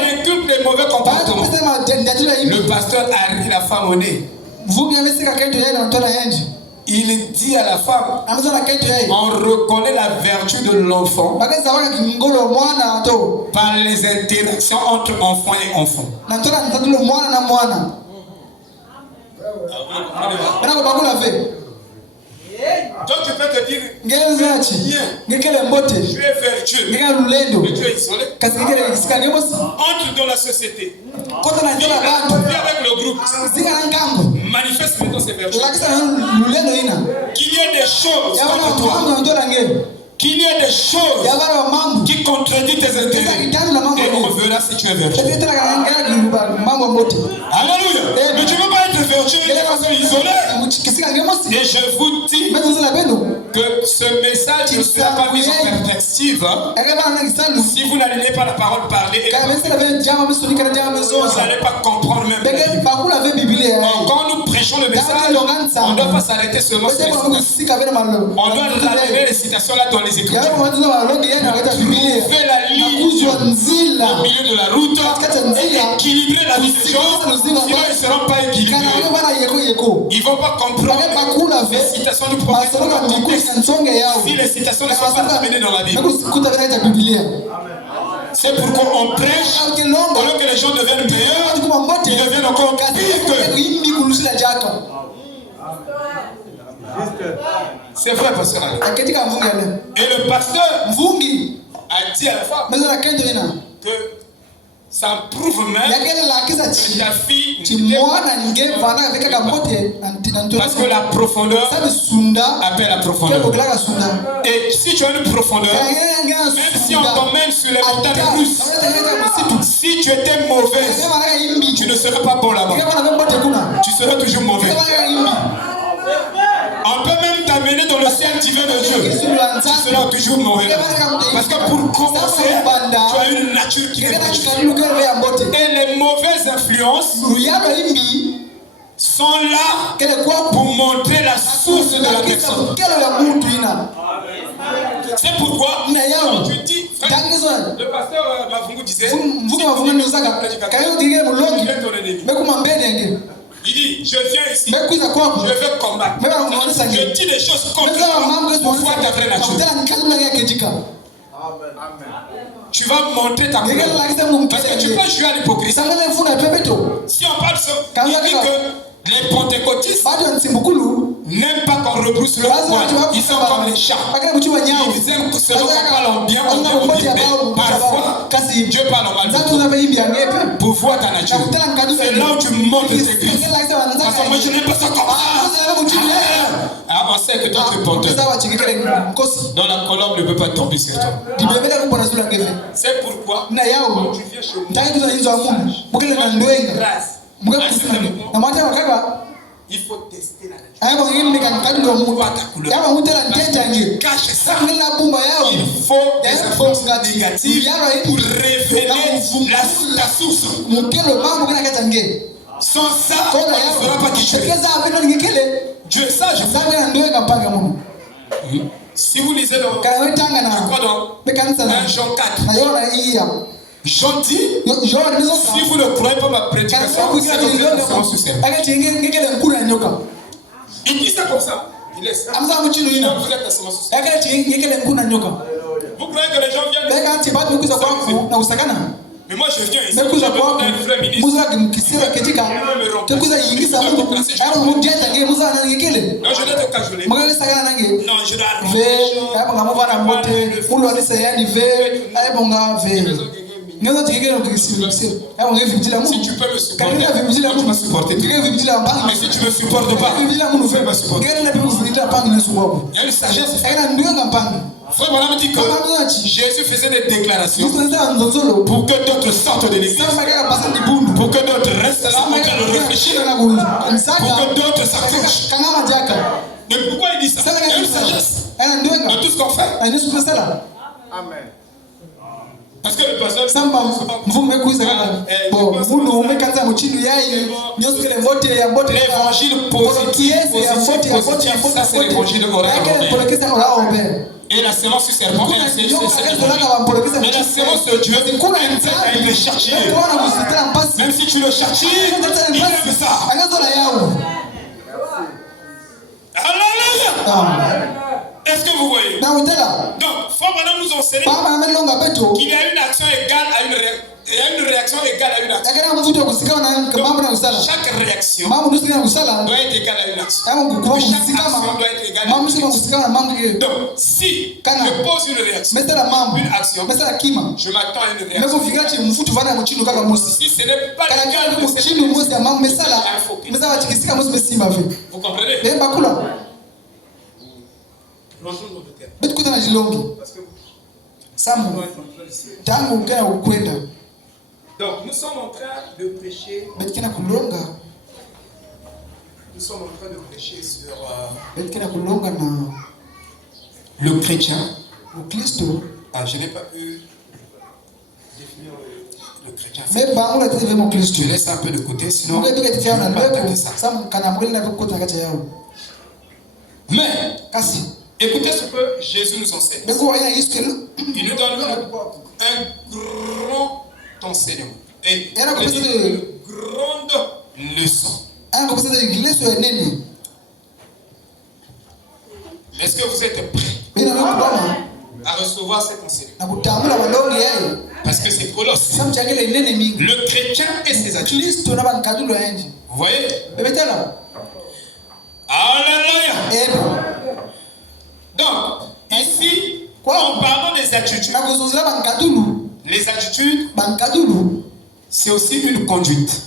inculque les mauvais comportements. Le pasteur a ri la femme au nez. Il dit à la femme, on reconnaît la vertu de l'enfant par les interactions entre enfant et enfant. Donc tu peux te dire, je suis vertueux, mais tu es isolé. Entre dans la société. Viens avec le groupe. Manifeste maintenant ces vertus. Qu'il y ait des choses contre toi. Qu'il y ait des choses qui contredisent tes intérêts. Et on verra si tu es vertueux. Alléluia. Mais tu ne peux pas être vertueux et être isolé. Et je vous dis que ce message ne sera pas mis en perspective si vous n'allez pas la parole parler. Vous n'allez pas comprendre même. Quand nous prêchons le message, on ne doit pas s'arrêter seulement sur les citations. On doit ramener les citations là dans les Écritures. Trouver la ligne au milieu de la route et équilibrer la vie des gens, sinon ils ne seront pas équilibrés. Ils ne vont pas comprendre les citations du prophète. Si les citations ne sont pas amenées dans la Bible. C'est pourquoi on prêche, au lieu que les gens deviennent meilleurs, ils deviennent encore pires. C'est vrai, pasteur. Et le pasteur a dit à la femme que Ça prouve même que ta fille parce que la profondeur appelle la profondeur. Et si tu as une profondeur, même si on t'emmène sur les montagnes russes, si tu étais mauvaise, tu ne serais pas bon là-bas. Tu serais toujours mauvais. On peut même t'amener dans le ciel divin de Dieu. Tu seras toujours mauvais. Parce que pour commencer, tu as une nature qui est mauvais. Et les mauvaises influences sont là pour montrer la source de la personne. C'est pourquoi tu dis, le pasteur Mavungu disait, il dit, je viens ici, je veux combattre. Je dis des choses contre toi pour voir ta vraie nature. Tu vas montrer ta couleur. Parce que tu peux jouer à l'hypocrisie. Si on parle de ça, il dit que les pentecôtistes n'aiment pas qu'on rebrousse leur poil. Ils sont comme les chats. Ils aiment que selon qu'on parle en bien, on bien. Parfois, Dieu parle en mal pour voir ta nature. C'est là où tu montres tes églises. Parce que moi je n'aime pas ça comme ça. On sait que toi tu es porteur. Dans la colombe ne peut pas tomber sur toi. C'est pourquoi quand tu viens chez moi, grâce. Il faut tester la nature. Cache ça. Il faut des influences négatives pour révéler la source. Sans ça, on ne saura pas qui tu es. Dieu est sage. Si vous lisez dans 1 Jean 4, Jean dit, si vous ne croyez pas ma prédication, vous savez que nous sommes sous serment. Il dit ça comme ça. Il laisse. Vous êtes assis sous serment. Vous croyez que les gens viennent mais moi je viens ici, je vais demander un vrai ministre. Non, je vais te cajoler. Non, je si tu peux me supporter, tu m'as supporté. Mais si tu ne me supportes pas, tu ne me supporter. Il y a une sagesse. Frère Madame dit que Jésus faisait des déclarations pour que d'autres sortent de l'église, pour que d'autres restent là en train de réfléchir, pour que d'autres s'accrochent. Mais pourquoi il dit ça? Il y a une sagesse dans tout ce qu'on fait. Amen. Parce que le pasteur l'évangile positif, ça c'est l'évangile de et la sémence du serpent, mais la sémence de Dieu, il le cherche. Même si tu le cherches, il aime ça. Alléluia. Est-ce que vous voyez? Donc, Frère Madame nous enseigne qu'il y a une action égale à une réaction. Il y a une réaction égale à une action. Donc, chaque réaction doit être égale à une action. Chaque action doit être égale à une action. Donc, si je pose une réaction, une action, je m'attends à une réaction. Si ce n'est pas légal de cette réaction, vous comprenez? Plongeons notre terre. Parce que donc nous sommes en train de prêcher. Nous sommes en train de prêcher sur le chrétien. Je n'ai pas pu définir le chrétien. Je laisse un peu de côté, sinon je ne vais pas écouter ça. Mais écoutez ce que Jésus nous enseigne. Il nous donne un grand enseignement et une grande leçon. Est-ce que vous êtes prêts à recevoir cet enseignement? Parce que c'est colosse. Le chrétien et ses attitudes. Vous voyez? Alléluia. Donc, ici, en parlant des attitudes, les attitudes c'est aussi une conduite.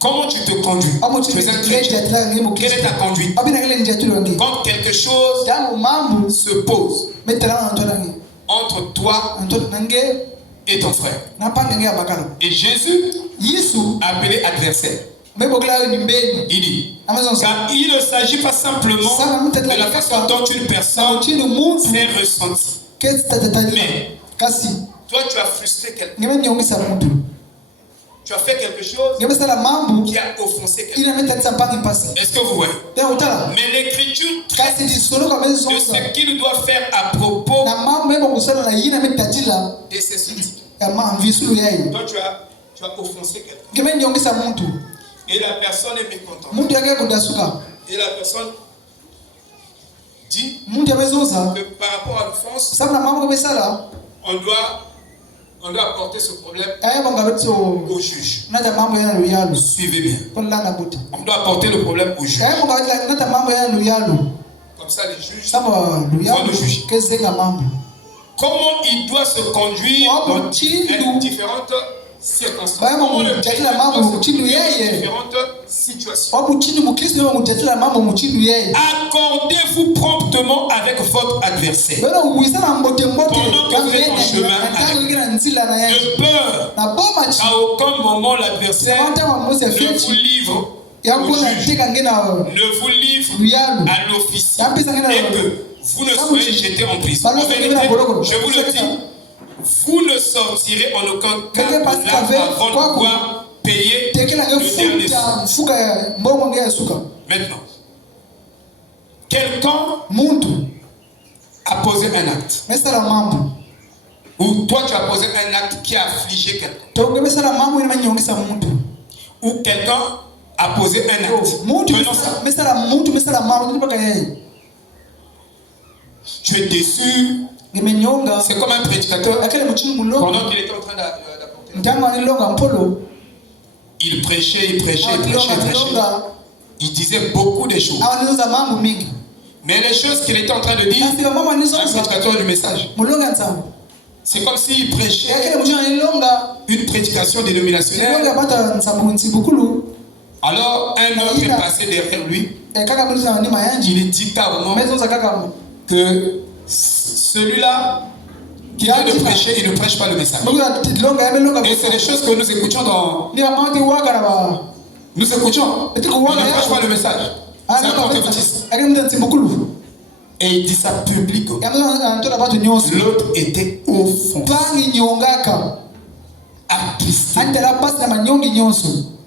Comment tu te conduis? Tu es un chrétien. Quelle est ta conduite? Quand quelque chose se pose entre toi et ton frère. Et Jésus a appelé adversaire. Il dit, car il ne s'agit pas simplement de la façon dont une personne s'est ressentie. Mais toi, tu as frustré quelqu'un. Tu as fait quelque chose qui a offensé quelqu'un. Est-ce que vous voyez? Mais l'Écriture traite de ce qu'il doit faire à propos de ces soucis. Toi, tu as offensé quelqu'un. Et la personne est mécontente. Et la personne dit que par rapport à l'offense, on doit apporter ce problème au juge. Suivez bien. On doit apporter le problème au juge. Comme ça, les juges vont le juger. Comment il doit se conduire dans différentes circonstances. Comment le chrétien doit se conduire dans différentes situations. Accordez-vous promptement avec votre adversaire. Pendant que vous êtes en chemin de peur, à aucun moment l'adversaire ne vous livre au juge, ne vous livre à l'officier et que vous ne soyez jeté en prison. En vérité, je vous le dis, vous ne sortirez en aucun cas de là avant de pouvoir payer le dernier sou. Maintenant, quelqu'un a posé un acte. Ou toi tu as posé un acte qui a affligé quelqu'un. Ou quelqu'un a posé un acte. Tu es déçu. C'est comme un prédicateur. Pendant qu'il était en train d'apporter, il prêchait. Il disait beaucoup de choses. Mais les choses qu'il était en train de dire, c'est un prédicateur du message. C'est comme s'il prêchait une prédication dénominationnelle. Alors un homme est passé derrière lui. Il dit carrément que celui-là qui vient de prêcher, il ne prêche pas le message. Et c'est des choses que nous écoutions dans... Nous écoutions. Il ne prêche pas le message. C'est un porte-baptiste. Et il dit ça public. L'autre était offensé. Attristé.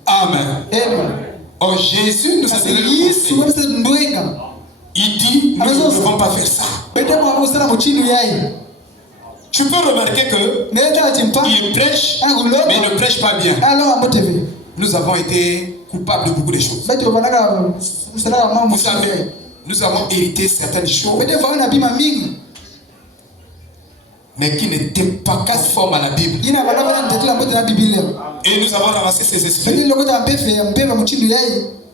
Amen. Oh, Jésus nous a donné le conseil. Il dit, nous ne devons pas faire ça. Tu peux remarquer que il prêche, mais il ne prêche pas bien. Nous avons été coupables de beaucoup de choses. Vous savez, nous avons hérité certaines choses, mais qui n'étaient pas conformes à la Bible. Et nous avons ramassé ces esprits.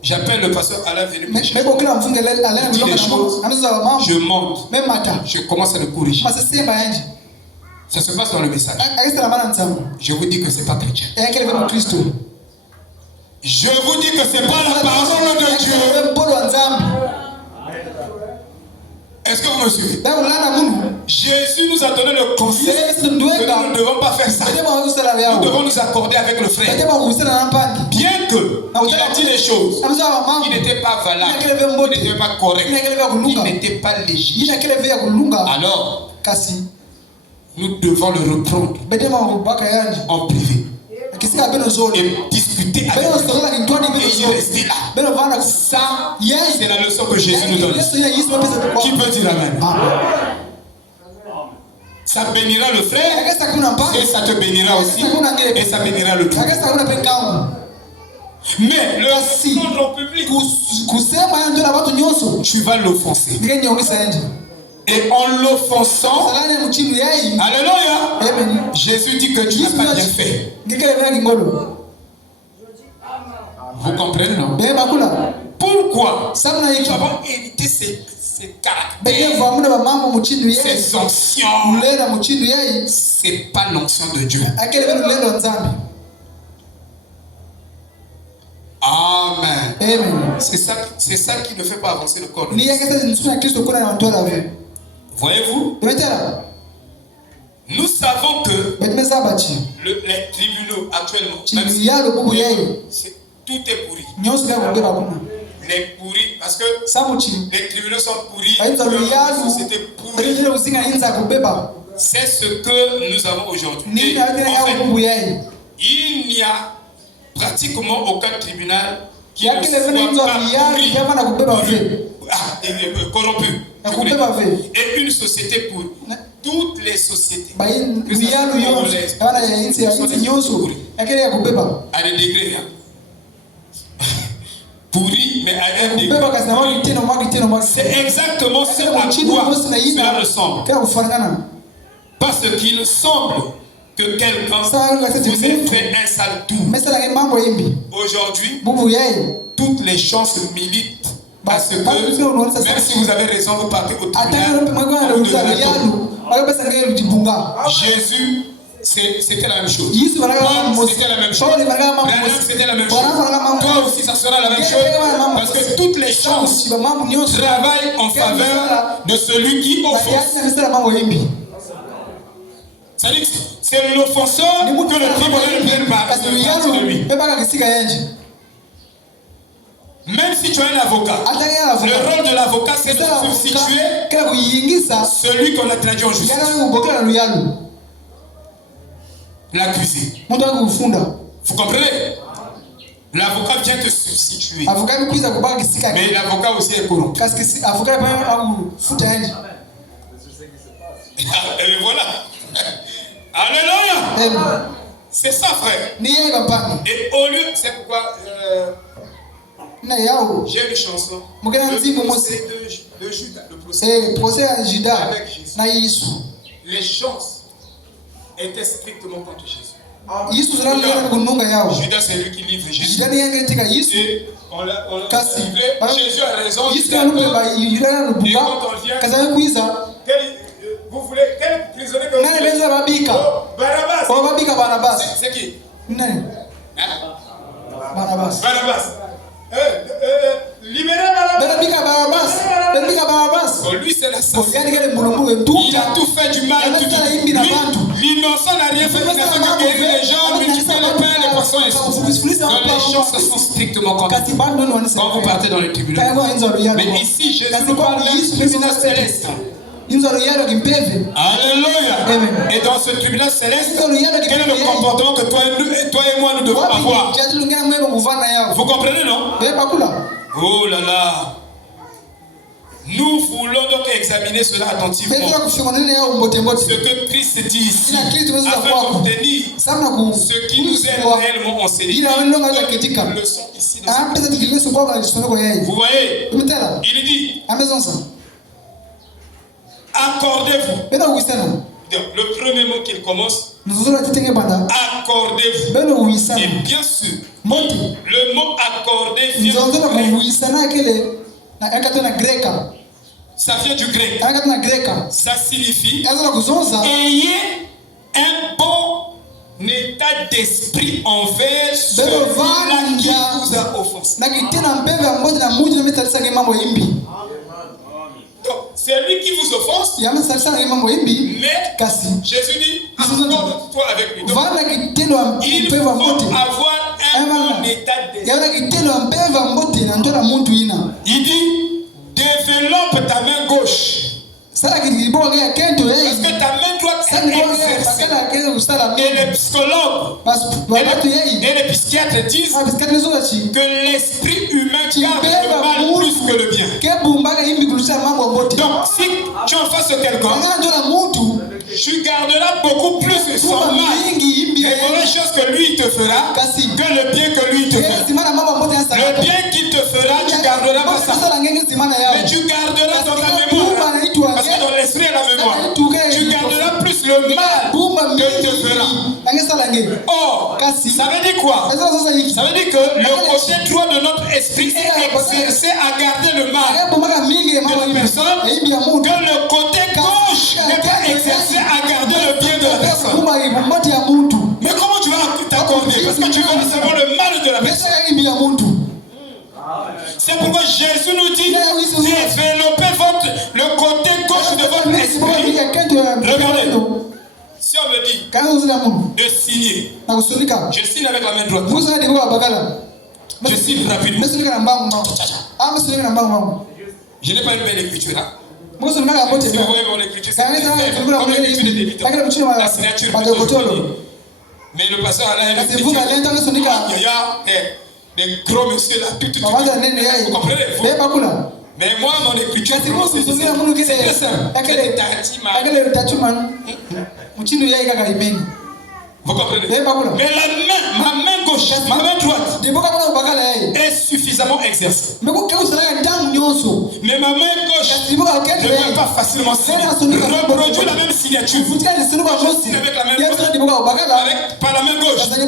J'appelle le pasteur Alain venu prêcher. Il dit des choses. Je monte. Je commence à le corriger. Ça se passe dans le message. Je vous dis que ce n'est pas chrétien. Je vous dis que ce n'est pas la parole de Dieu. Est-ce que vous me suivez? Jésus nous a donné le conseil que nous ne devons pas faire ça. Nous devons nous accorder avec le frère. Bien que il a dit des choses qui n'étaient pas valables, qui n'étaient pas correctes, qui n'étaient pas légitimes. Alors, nous devons le reprendre en privé. Et discuter avec lui. Et il rester là. Ça, c'est la leçon que Jésus nous donne. Qui peut dire amen? Ça bénira le frère et ça te bénira aussi et ça bénira le tout. Mais le répondre au public, tu vas l'offenser. Et en l'offensant, alléluia, Jésus dit que tu n'as pas bien fait. Vous comprenez, non? Pourquoi nous avons hérité ses caractères, ses onctions, c'est pas l'onction de Dieu. Amen. C'est ça qui ne fait pas avancer le corps. Voyez-vous? Nous savons que les tribunaux actuellement, même si tout est pourri. Les pourris, parce que les tribunaux sont pourris, la société pourrie. C'est ce que nous avons aujourd'hui. En fait, il n'y a pratiquement aucun tribunal qui ne soit pas corrompu. Et une société pourrie. Toutes les sociétés, que ce soit congolaises, à des degrés. Pourri, mais à un degré. C'est exactement ce à quoi cela ressemble. Parce qu'il semble que quelqu'un vous ait fait un sale tour. Aujourd'hui, toutes les chances militent. Parce que, même si vous avez raison, vous partez au tribunal. Jésus, c'était la même chose. Paul, c'était la même chose. Branham, c'était la même chose. Toi aussi, ça sera la même chose. Parce que toutes les chances travaillent en faveur de celui qui offense. C'est-à-dire que c'est l'offenseur que le tribunal ne prenne pas de lui. Même si tu as un avocat, le rôle de l'avocat, c'est de substituer celui qu'on a traduit en justice. L'accusé. Vous comprenez? L'avocat vient te substituer. Mais l'avocat aussi est corrompu. Et voilà. Alléluia. C'est ça, frère. Et au lieu, c'est pourquoi j'ai une chanson. Le procès de Judas, avec Jésus. Les chances étaient strictement contre Jésus. Judas, c'est lui qui livre Jésus. Et on l'a livré. Jésus a raison. Et quand on vient, vous voulez quel prisonnier que vous voulez? Barabbas. C'est qui? Barabbas. Libérez Barabbas. Lui, c'est l'assassin. Il a tout fait du mal. L'innocent n'a rien fait. Il n'a fait que guérir les gens, multiplier les pains, les poissons et tout. Donc les choses sont strictement contre quand vous partez dans les tribunaux. Mais ici, Jésus nous parle d'un tribunal céleste. Alléluia. Et dans ce tribunal céleste, quel est le comportement que toi et moi nous devons avoir? Vous comprenez, non? Oh là là. Nous voulons donc examiner cela attentivement. Ce que Christ dit ici, afin d'obtenir ce qui nous est réellement enseigné. Il y a une leçon ici. Vous voyez, il dit accordez-vous. Le premier mot qu'il commence, accordez-vous. Et bien sûr, le mot accorder vient ça vient du grec. Ça signifie ayez un bon état d'esprit envers celui-là qui vous a offensé. Donc, c'est lui qui vous offense, mais Jésus dit, accorde-toi avec lui. Donc, il faut avoir un bon état d'esprit. Il dit, développe ta main gauche. Parce que ta main droite est exercée. Et les psychologues et les psychiatres disent que l'esprit humain garde le mal plus que le bien. Donc si tu en fasses quelqu'un, tu garderas beaucoup plus son mal et mauvaises choses que lui te fera que le bien que lui te fera. Le bien qu'il te fera, tu garderas pas ça. Mais tu garderas dans ta mémoire. Parce que dans l'esprit et la mémoire, tu garderas plus le mal que te fera. Or, ça veut dire quoi? Ça veut dire que le côté droit de notre esprit est exercé à garder le mal. la personne que le côté gauche n'est pas exercé à garder le bien de la personne. Mais comment tu vas t'accorder? Parce que tu veux recevoir le mal de la personne. C'est pourquoi Jésus nous dit développez le côté gauche de votre esprit. Regardez. Si on me dit de signer, je signe avec la main droite. Je signe rapidement. Je n'ai pas une belle écriture là. Si vous voyez mon écriture, c'est comme l'écriture des débutants. La signature plutôt jolie. Mais le pasteur a là, il y a des gros messieurs là, tout. Vous comprenez? Mais moi, mon écriture, c'est très simple. Vous comprenez? Mais ma main gauche, ma main droite est suffisamment exercée. Mais ma main gauche ne peut pas facilement reproduire la même signature. Je signe avec la main gauche. Par la main gauche, je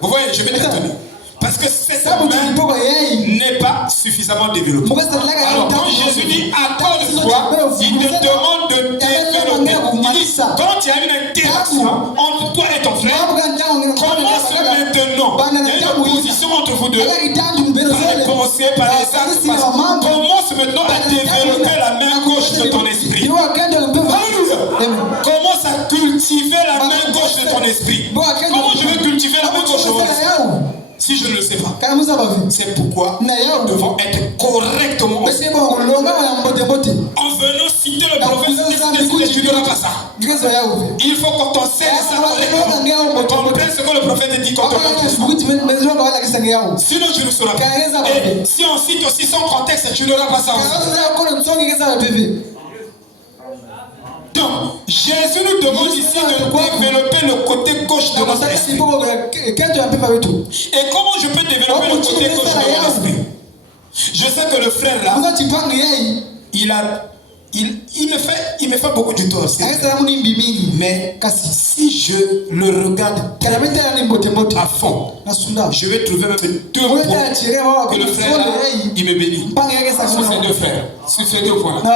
vous voyez, je vais t'étonner. Parce que cette main n'est pas suffisamment développée. Alors quand Jésus dit accorde-toi, il te demande de développer. Il dit quand il y a une interaction entre toi et ton frère, commence maintenant. Il y a une opposition entre vous deux. Par les pensées, par les actes. Commence maintenant à développer la main gauche de ton esprit. Commence à cultiver la main gauche de ton esprit. Comment je vais cultiver la main gauche de mon esprit? Si je ne le sais pas, c'est pourquoi nous devons être correctement. En venant citer le prophète, tu n'auras pas ça. Il faut qu'on t'enseigne ça correctement. Comprends ce que le prophète dit quand on sinon tu ne sauras pas. Et si on cite aussi son contexte, tu n'auras pas ça aussi. Donc, Jésus nous demande ici de développer le côté gauche de notre esprit. Et comment je peux développer le côté gauche de mon esprit? Je sais que le frère là, il me fait beaucoup de tort. Mais si je le regarde à fond, je vais trouver même deux points que le frère là, il me bénit. Sur ces deux frères, sur ces deux points là.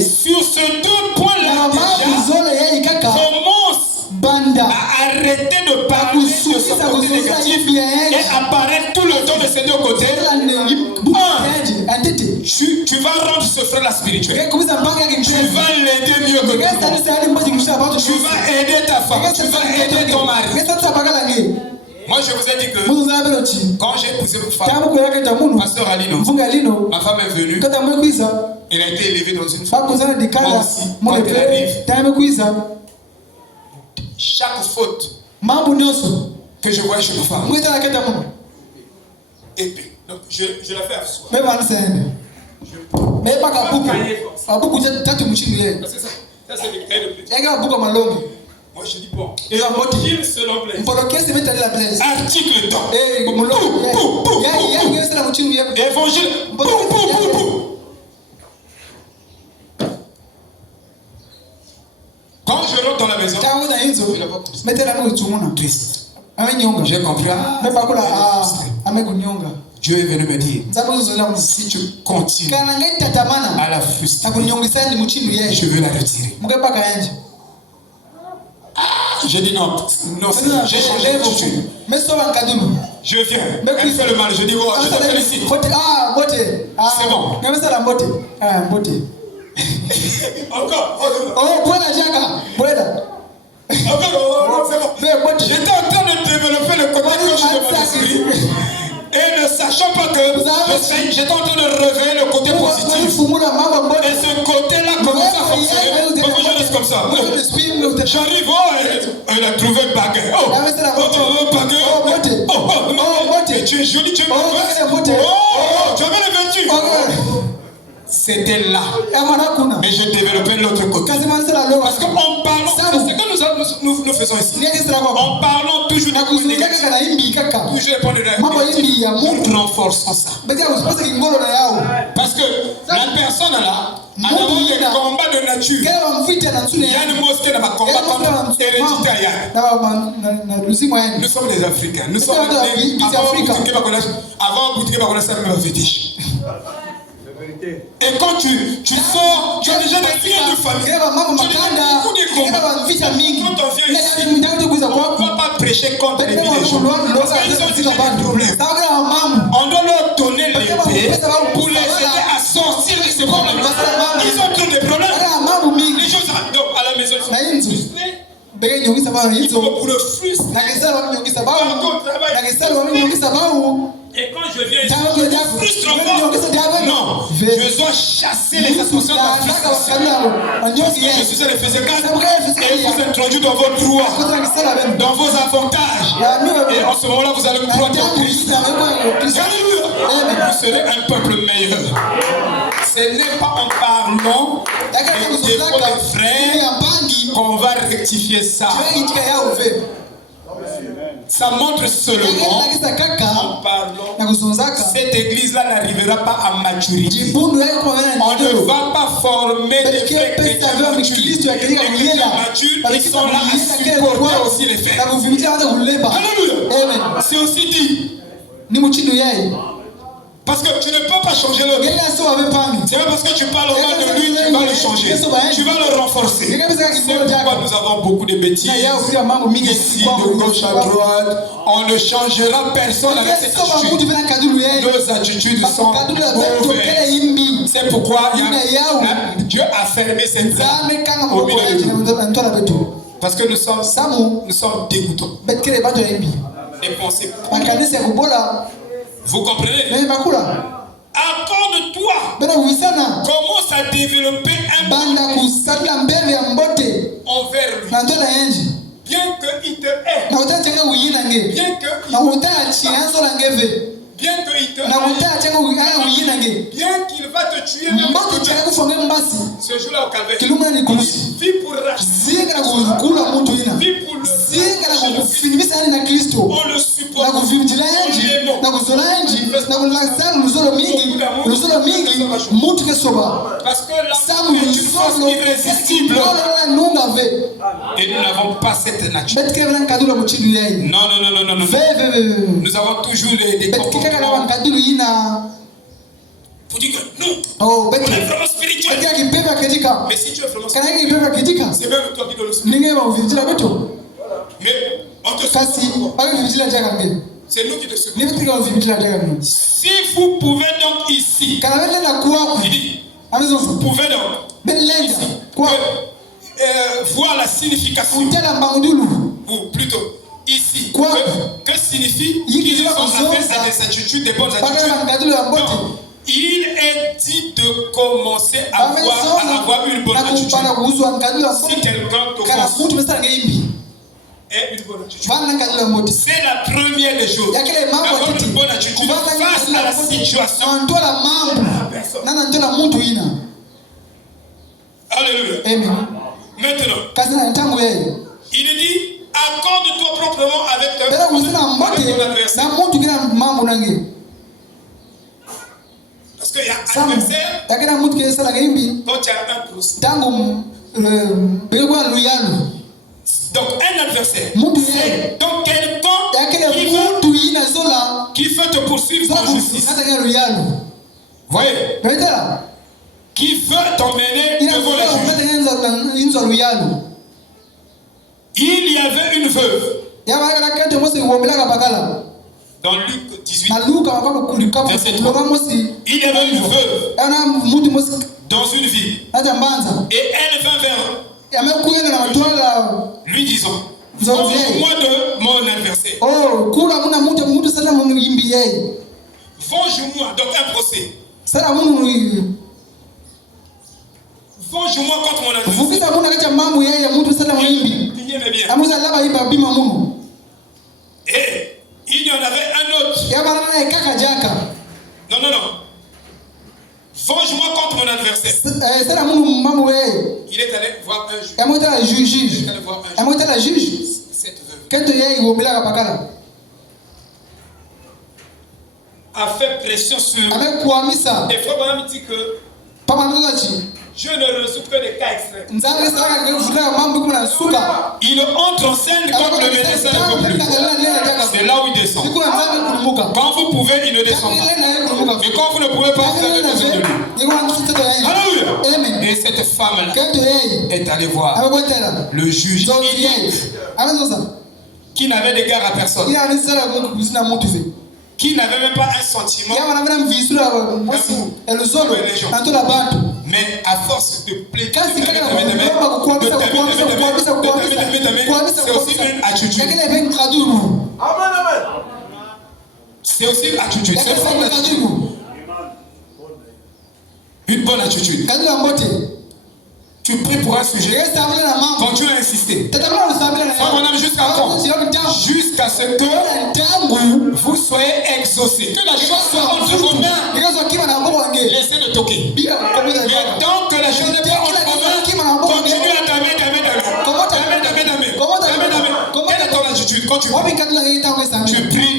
Sur ces deux points là, déjà, commence à arrêter de parler de ce côté négatif et apparaître tout le temps de ces deux côtés. Tu vas rendre ce frère là spirituel. Tu vas l'aider mieux que toi. Tu vas aider ta femme. Tu vas aider ton mari. Moi je vous ai dit que quand j'ai épousé ma femme, pasteur Alino, ma femme est venue. Elle a été élevée dans une famille. Moi aussi, quand elle arrive, chaque faute que je vois chez ma femme, épée. Donc je la fais à soi. Mais pas qu'à beaucoup. À beaucoup de temps, tu me dis. Ça, c'est le cahier de plus. Moi, je dis bon. Et la motive selon Blaise. Article temps. Évangile. Quand je rentre dans la maison, triste. J'ai compris. Dieu est venu me dire, si tu continues à la frustrer, je veux la retirer. J'ai dit non, j'ai changé d'attitude. Je viens, elle fait le mal, je dis oh, je te félicite. C'est bon. Encore. C'est bon. J'étais en train de développer le côté gauche de mon esprit. Et ne sachant pas que j'étais en train de réveiller le côté positif. Et ce côté-là commence à fonctionner. Pourquoi je laisse comme ça? J'arrive, elle a trouvé le baguette. Baguette. Tu es joli, tu es beau. Tu avais le vertu. C'était là. Et je développais l'autre côté. Parce qu'en parlant, c'est ce que nous faisons ici. En parlant toujours de cause négative. Toujours répondre de négatif. Nous renforçons ça. Parce que la personne là a d'abord des combats de nature. Il y a une mosquée dans ma combat héréditaire. Nous sommes des Africains. Nous sommes des avant boutique ma connaissance même fétiche. Et quand tu sors, tu as déjà des liens de famille. Tu as déjà beaucoup de combats. Quand on vient ici, on ne va pas prêcher contre les gens. Parce qu'ils ont déjà des problèmes. On doit leur donner l'épée pour les aider à sortir de ces problèmes. Ils ont tous des problèmes. Les gens donc à la maison, ils sont frustrés. Il faut pour le frustrer. Et quand je viens ici, je me frustre encore. Non, je dois chasser les associations de la frustration. Je suis allé faire 4 et vous introduire dans vos droits, dans vos avantages. Et en ce moment-là, vous allez me croire en Christ. Vous serez un peuple meilleur. Ce n'est pas en parlant des défauts des frères qu'on va rectifier ça. Ça montre seulement en parlant, cette église-là n'arrivera pas à maturité. On ne va pas former des frères chrétiens matures. Ils sont là à supporter aussi les faits. Alléluia. C'est aussi dit. Parce que tu ne peux pas changer l'autre. C'est pas parce que tu parles au mal de lui, tu vas le changer. Tu vas le renforcer. C'est pourquoi nous avons beaucoup de bêtises. Ici, de gauche à droite. On ne changera personne avec cette attitude. Nos attitudes sont mauvaises. C'est pourquoi Dieu a fermé cette âme au milieu de nous. Parce que nous sommes dégoûtants. Les pensées. Vous comprenez? Accorde-toi. Commence à développer un envers lui. Bien qu'il te hait. Bien qu'il va te tuer même ce jour-là au calvaire. Vis pour racheter. Vis pour le on le supporte. Parce que l'amour est une force irrésistible. Et nous n'avons pas cette nature. Non. Nous avons toujours des comportements. Pour dire que nous, on est vraiment spirituel. Mais si tu es vraiment spirituel, c'est même toi qui dois le spirituel. Mais on te c'est nous qui te supportons. Si vous pouvez donc ici, vous pouvez donc ici, voir la signification, ou plutôt ici, que signifie qu'ils ont affaire à des attitudes, des bonnes attitudes. Donc, il est dit de commencer à avoir une bonne attitude. Si quelqu'un t'offense, et une bonne attitude. C'est la première des choses. Avoir une bonne attitude face à la situation. Alléluia. Maintenant, il est dit, accorde-toi proprement avec ton adversaire. Parce qu'il y a un adversaire, quand tu as un procès. Donc un adversaire, c'est donc quelqu'un qui veut te poursuivre en justice. Voyez? Qui veut t'emmener devant le juge. Il y avait une veuve. Dans Luc 18, verset 3. Il y avait une veuve dans une ville. Et elle vint vers lui disant, venge-moi de mon adversaire. Venge-moi, donc un procès. Venge-moi contre mon adversaire. Et il y en avait un autre. Non. Venge-moi contre mon adversaire. Il est allé voir un juge. Cette veuve a fait pression sur. Des fois, on dit que Je ne résous que des cas extrêmes. Il entre en scène quand le médecin ne peut plus. C'est là où il descend. Quand vous pouvez, il ne descend pas. Mais quand vous ne pouvez pas, vous avez besoin de lui. Alléluia. Et cette femme-là est allée voir le juge qui n'avait d'égard à personne, qui n'avait même pas un sentiment mais à force de plaider, c'est aussi une attitude. C'est aussi une attitude. Une bonne attitude. Tu pries pour un sujet, quand tu as insisté. Jusqu'à quand? Jusqu'à ce que vous soyez exaucés. Que la chose soit entre vos mains. Laissez de toquer. Et tant que la chose n'est pas entre vos mains, continue à damer. Quelle est ton attitude quand tu pries? Tu pries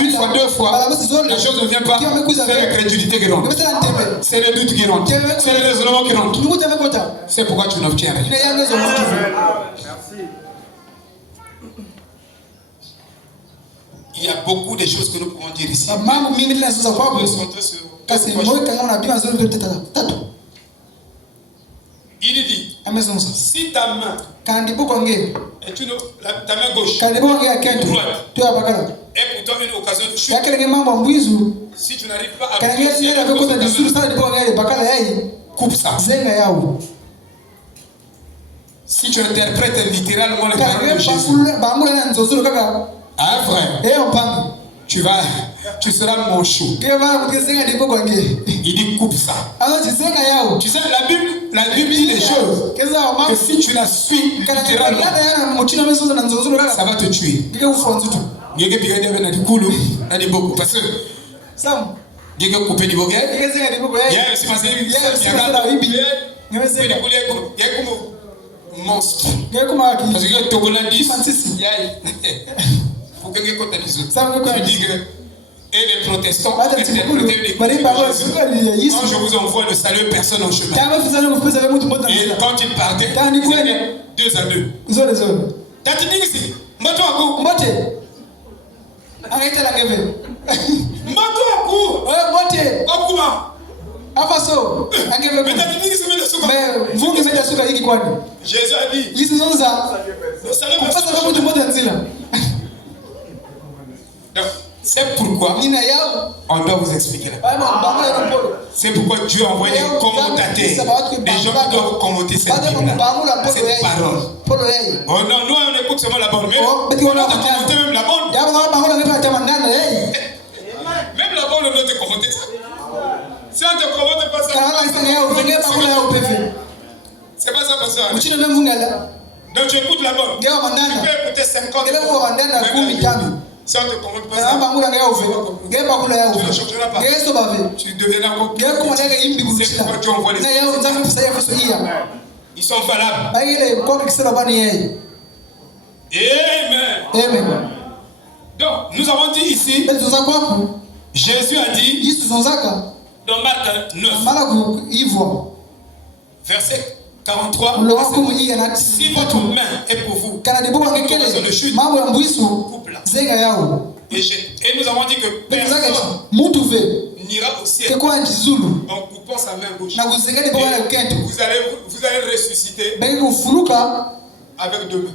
une fois, deux fois, la chose ne vient pas. C'est l'incrédulité qui rentre. C'est le doute qui rentre. C'est le raisonnement qui rentre. C'est pourquoi tu n'obtiens rien. Merci. Il y a beaucoup de choses que nous pouvons dire ici. Il dit, si ta main est ta main gauche, droite, est pourtant une occasion de chute, si tu n'arrives pas à coupe ça. Si tu interprètes littéralement le paroles de Jésus, frère, tu seras mon chou. Il dit coupe ça. Tu sais, la Bible dit des choses que si tu la suis littéralement, ça va te tuer. Parce que il y a coupé du boguet. Il y a aussi monstre. Parce que Togolandis, il y a faut que tu dis que et les protestants interprétaient les quand je vous envoie ne saluer personne en chemin. Et quand ils partaient, ils allaient 2 à 2. T'as dit ici, arrêtez la gueule. Jésus a dit, c'est pourquoi on doit vous expliquer la parole. C'est pourquoi Dieu a envoyé des commentateurs, des gens qui doivent commenter cette Bible-là, cette parole. Oh non, nous on écoute seulement la parole, mais on doit commenter même la parole. Même la parole, on doit te commenter ça. Si on ne te commente pas ça, c'est pas ça, pasteur. Donc tu écoutes la parole. Tu peux écouter 50. Si on ne te commente pas ça, tu ne changeras pas. Tu deviendras encore plus. C'est pourquoi tu envoies les gens. Ils sont valables. Amen. Donc, nous avons dit ici, Jésus a dit, dans Marc 9, verset 43, si votre main est pour vous, de chute, coupe-la. Et nous avons dit que personne n'ira au ciel en coupant sa main gauche. Vous allez ressusciter avec 2 mains.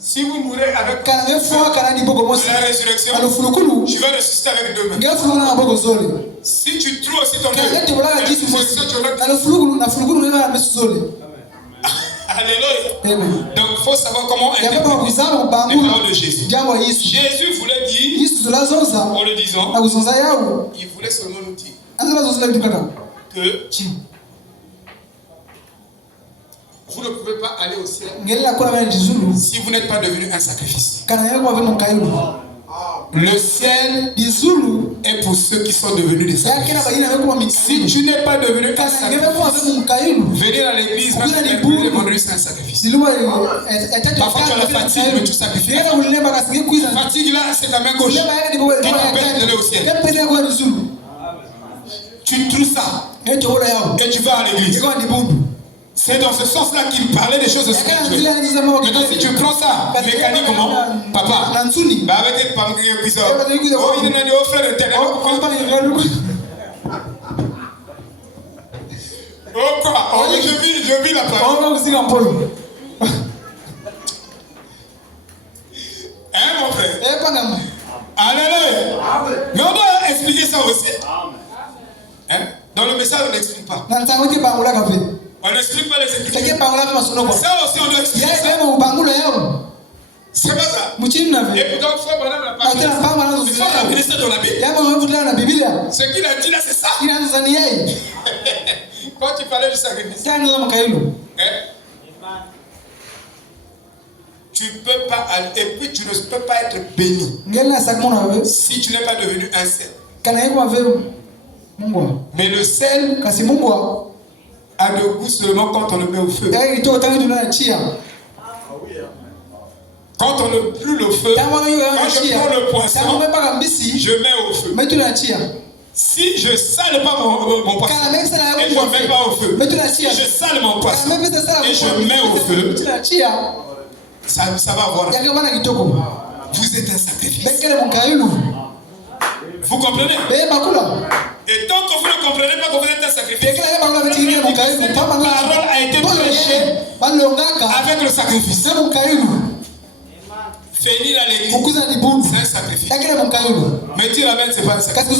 Si vous mourrez avec la résurrection, tu vas ressusciter avec 2 mains. Si tu trouves aussi ton œil, alléluia. Donc il faut savoir comment interpréter les paroles de Jésus. Jésus voulait dire, en le disant, il voulait seulement nous dire que vous ne pouvez pas aller au ciel si vous n'êtes pas devenu un sacrifice. Le ciel est pour ceux qui sont devenus des sacrifices. Si tu n'es pas devenu un sacrifice, venir à l'église, le vendredi c'est un sacrifice. Parfois tu as la fatigue, mais tu sacrifies. La fatigue là, c'est ta main gauche qui t'empêche d'aller au ciel. tu trouves ça et tu vas à l'église. C'est dans ce sens-là qu'il parlait des choses spirituelles. Maintenant, si tu prends ça mécaniquement, papa, bah avec pas oh, il est au frère de oh quoi? Oh, je vis la parole. Hein, mon frère? Alléluia. Mais on doit expliquer ça aussi. Hein? Dans le message, on n'explique pas. On n'explique pas les Écritures. Ça aussi, on doit expliquer ça. C'est pas ça. Et pourtant, il faut madame la parole. Il faut la ministre de la Bible. Ce qu'il a dit là, c'est ça. Quand tu parlais du sacrifice. Tu ne peux pas aller, et puis tu ne peux pas être béni si tu n'es pas devenu un sel. Mais le sel a de goût seulement quand on le met au feu. Quand on ne brûle le feu, quand je prends le poisson, je mets au feu. Si je ne sale pas mon poisson et je ne mets pas au feu, si je sale mon poisson et je mets au feu, ça va avoir. Vous êtes un sacrifice. Vous comprenez? Et tant que vous ne comprenez pas que vous êtes un sacrifice, cette parole a été prêchée avec le sacrifice. Venir à l'église, c'est un sacrifice. Mais dire amen, c'est pas un sacrifice.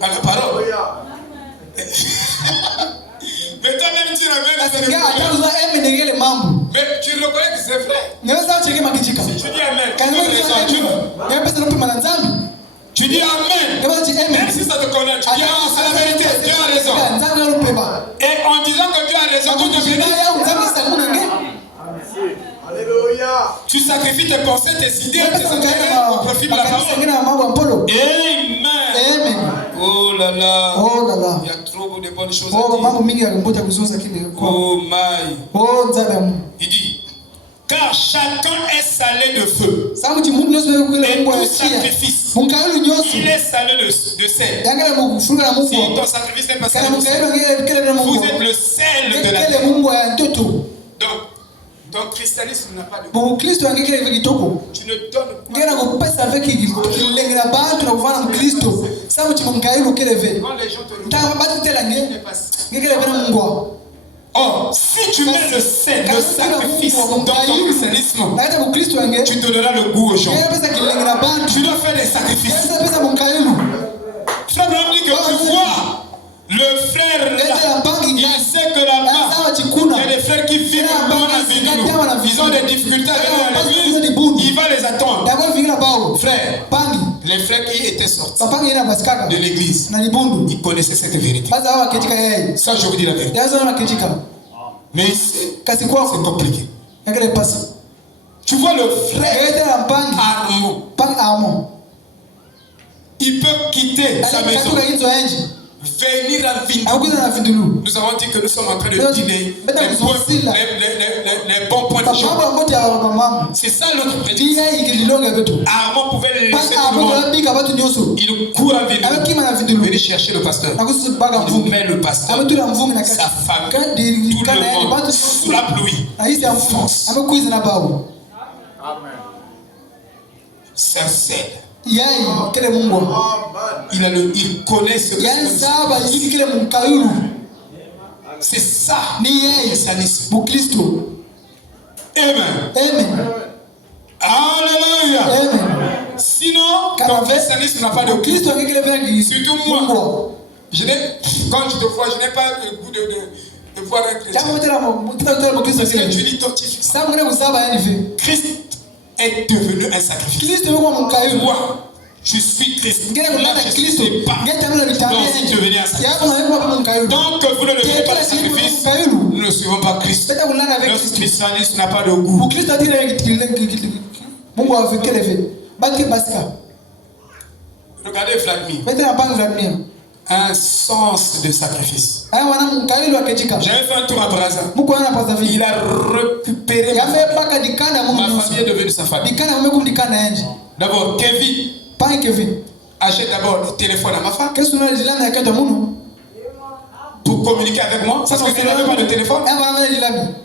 Par la parole. Mais toi-même, dire amen, c'est vrai. Mais tu reconnais que c'est vrai. Si tu dis amen, tu dis amen. Même si ça te connaît, tu dis ah, c'est la vérité, Dieu a raison. Et en disant que Dieu a raison, tu te bénis. Alléluia. Tu sacrifies tes pensées, tes idées, tes intérêts au profit de la parole. Amen. Oh là là. Il y a trop de bonnes choses à dire. Oh my. Il dit, car chacun est salé de feu. Et tout sacrifice, il est salé de sel. Si ton sacrifice n'est pas salé de sel, vous êtes le sel de la terre. Donc, christianisme n'a pas de goût. Tu ne donnes pas. Quand les gens te regardent, oh, si tu mets le sel, le sacrifice dans ton christianisme, tu donneras le goût aux gens. Tu dois faire des sacrifices. Frère Branham dit que tu vois le frère là, il sait que là-bas, il y a des frères qui vivent dans la vie de nous. Ils ont des difficultés à l'église, il va les attendre. Frère, les frères qui étaient sortis de l'église, ils connaissaient cette vérité. Ça, je vous dis la vérité. Mais c'est compliqué. Tu vois le frère Armand, il peut quitter sa maison, venir à Vindou. Nous avons dit que nous sommes en train de dîner les bons points de gens. C'est ça l'autre prédication. Armand pouvait laisser tout le monde. Il court à Vindou. Venir chercher le pasteur. Il met le pasteur, sa femme, tout le monde sous la pluie. Fonce. C'est un sel. Il connaît ce que c'est ça. Amen. Alléluia. Sinon, ton christianisme n'a pas de goût. Surtout moi. Quand je te vois, je n'ai pas le goût de voir un chrétien. Parce que tu l'identifies. Christ est devenu un sacrifice. Moi, je suis Christ. Là, je ne suis pas. Donc, si tu devenais un sacrifice. Tant que vous ne devenez pas un sacrifice, nous ne suivons pas Christ. Notre christianisme n'a pas de goût. Regardez Vladimir. Un sens de sacrifice. J'avais fait un tour à Brazza. Il a récupéré ma famille est devenue sa famille. D'abord, Kevin achète d'abord le téléphone à ma femme. Qu'est-ce que nous disons? Pour communiquer avec moi, parce que si elle n'avait pas de téléphone,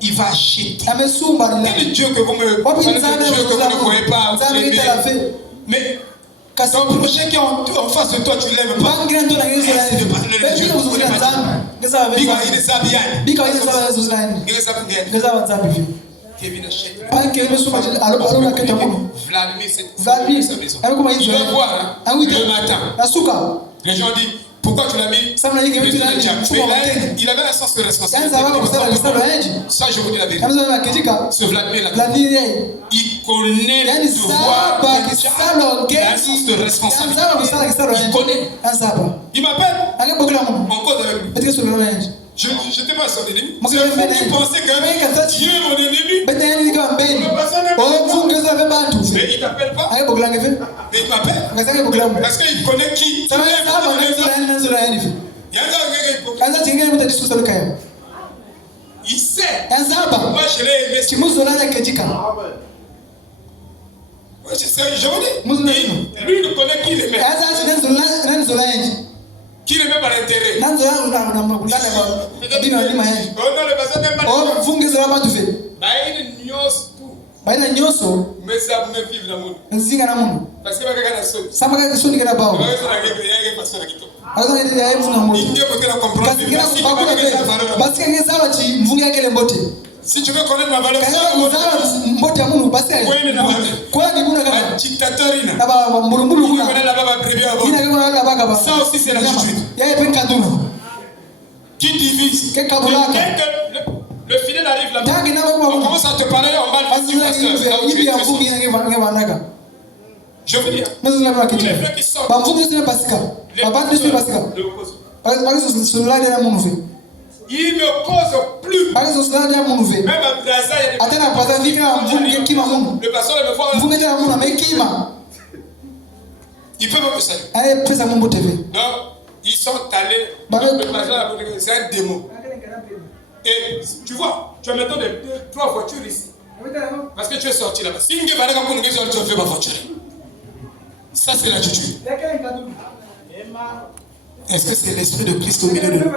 il va acheter. Quel Dieu que vous ne voyez pas, mais ton projet qui est en face de toi, tu ne l'aimes pas. Kevin achète. Vladimir, c'est sa maison. Il va voir le matin. Les gens disent, pourquoi tu l'as mis? Il avait un sens de responsabilité. Ça, je vous dis la vérité. Ce Vladimir, il connaît le devoir. Il a un sens de responsabilité. Il connaît. Il m'appelle. On cause avec lui. Je n'étais pas son ennemi. C'est vous qui pensez que Dieu est mon ennemi. Mais il ne t'appelle pas. Et il m'appelle. Parce qu'il connaît qui. Il sait. Moi, je l'ai aimé. Je vous dis. Lui, il connaît qui il aimait. Qui le met par intérêt? Oh non, le personne n'aime pas. Mais ça me vivre dans le monde. Parce que ça m'a fait si tu veux connaître ma valeur, ça aussi c'est l'attitude qui divise. Le fidèle arrive là-bas, on commence à te parler en mal du pasteur. Je veux dire, les frères qui sortent, il ne cause plus. Même à Gaza, le pasteur me voit. Il peut me saluer. Donc, ils sont allés. C'est un démon. Et tu vois, tu as maintenant 3 voitures ici. Parce que tu es sorti là-bas. Si tu veux ma voiture. Ça, c'est l'attitude. Est-ce que c'est l'esprit de Christ au milieu de nous?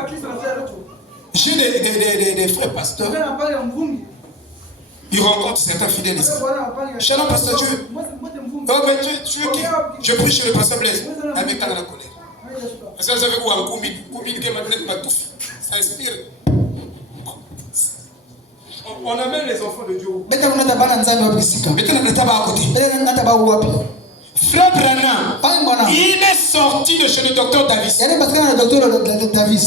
J'ai des frères pasteurs. Ils rencontrent certains fidèles ici. Shalom, pasteur, tu veux? Oh, mais tu veux qui? Je prie chez le pasteur Blaise. Avec la colère. Parce que vous savez où un coumide qui m'a tout fait. Ça inspire. On amène les enfants de Dieu. Frère Branham, il est sorti de chez le docteur Davis.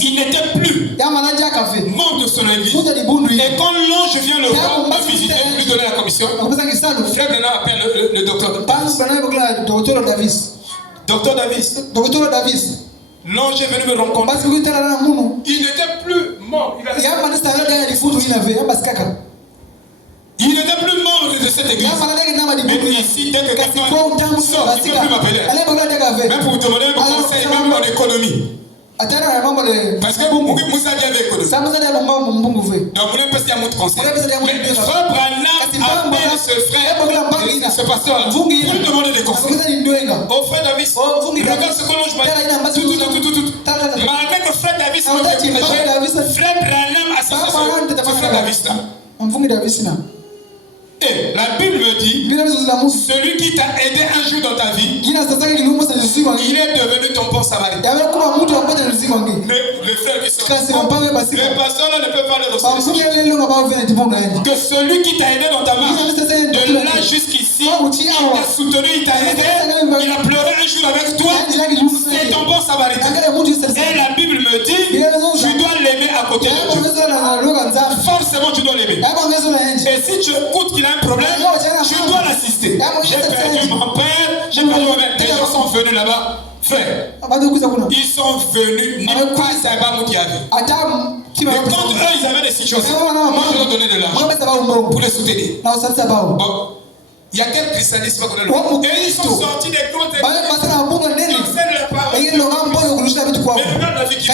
Il n'était plus membre de son église. Et quand l'ange vient le voir, le visiter, lui donner la commission, Frère Branham appelle le docteur Davis. Docteur Davis. L'ange est venu me rencontrer. Il n'était plus membre. Il n'était plus membre de cette église. Même ici, dès que quelqu'un sort, il ne peut plus m'appeler. Même pour vous demander un conseil, même en économie. Parce que Moussa dit avec économie. Donc, vous ne pouvez pas dire conseil. Mais frère Branham appelle ce frère, ce pasteur, pour lui demander des conseils. Au frère Davis, regarde ce que l'ange m'a dit. Malgré que frère Davis m'a dit, frère Branham a cessé ce frère Davis là. Et la Bible me dit, celui qui t'a aidé un jour dans ta vie, il est devenu ton bon samaritain. Mais le frère qui sort, le pasteur ne peut pas le recevoir. Que celui qui t'a aidé dans ta marche, de là jusqu'ici, il t'a soutenu, il t'a aidé, il a pleuré un jour avec toi, c'est ton bon samaritain. Et la Bible me dit, tu dois l'aimer à côté de Dieu. Forcément, tu dois l'aimer. Et si tu écoutes qu'il a un problème, tu dois l'assister. J'ai perdu mon père, j'ai perdu mon père. Les gens sont venus là-bas. Frère, ils sont venus, ni pas savoir où il y avait. Et quand eux, ils avaient des situations, moi je leur donnais de l'argent pour les soutenir. Bon. Il y a quelques christianismes qu'on a le droit. Et ils sont sortis des grandes écoles. Ils enseignent la parole. Mais regarde la vie qui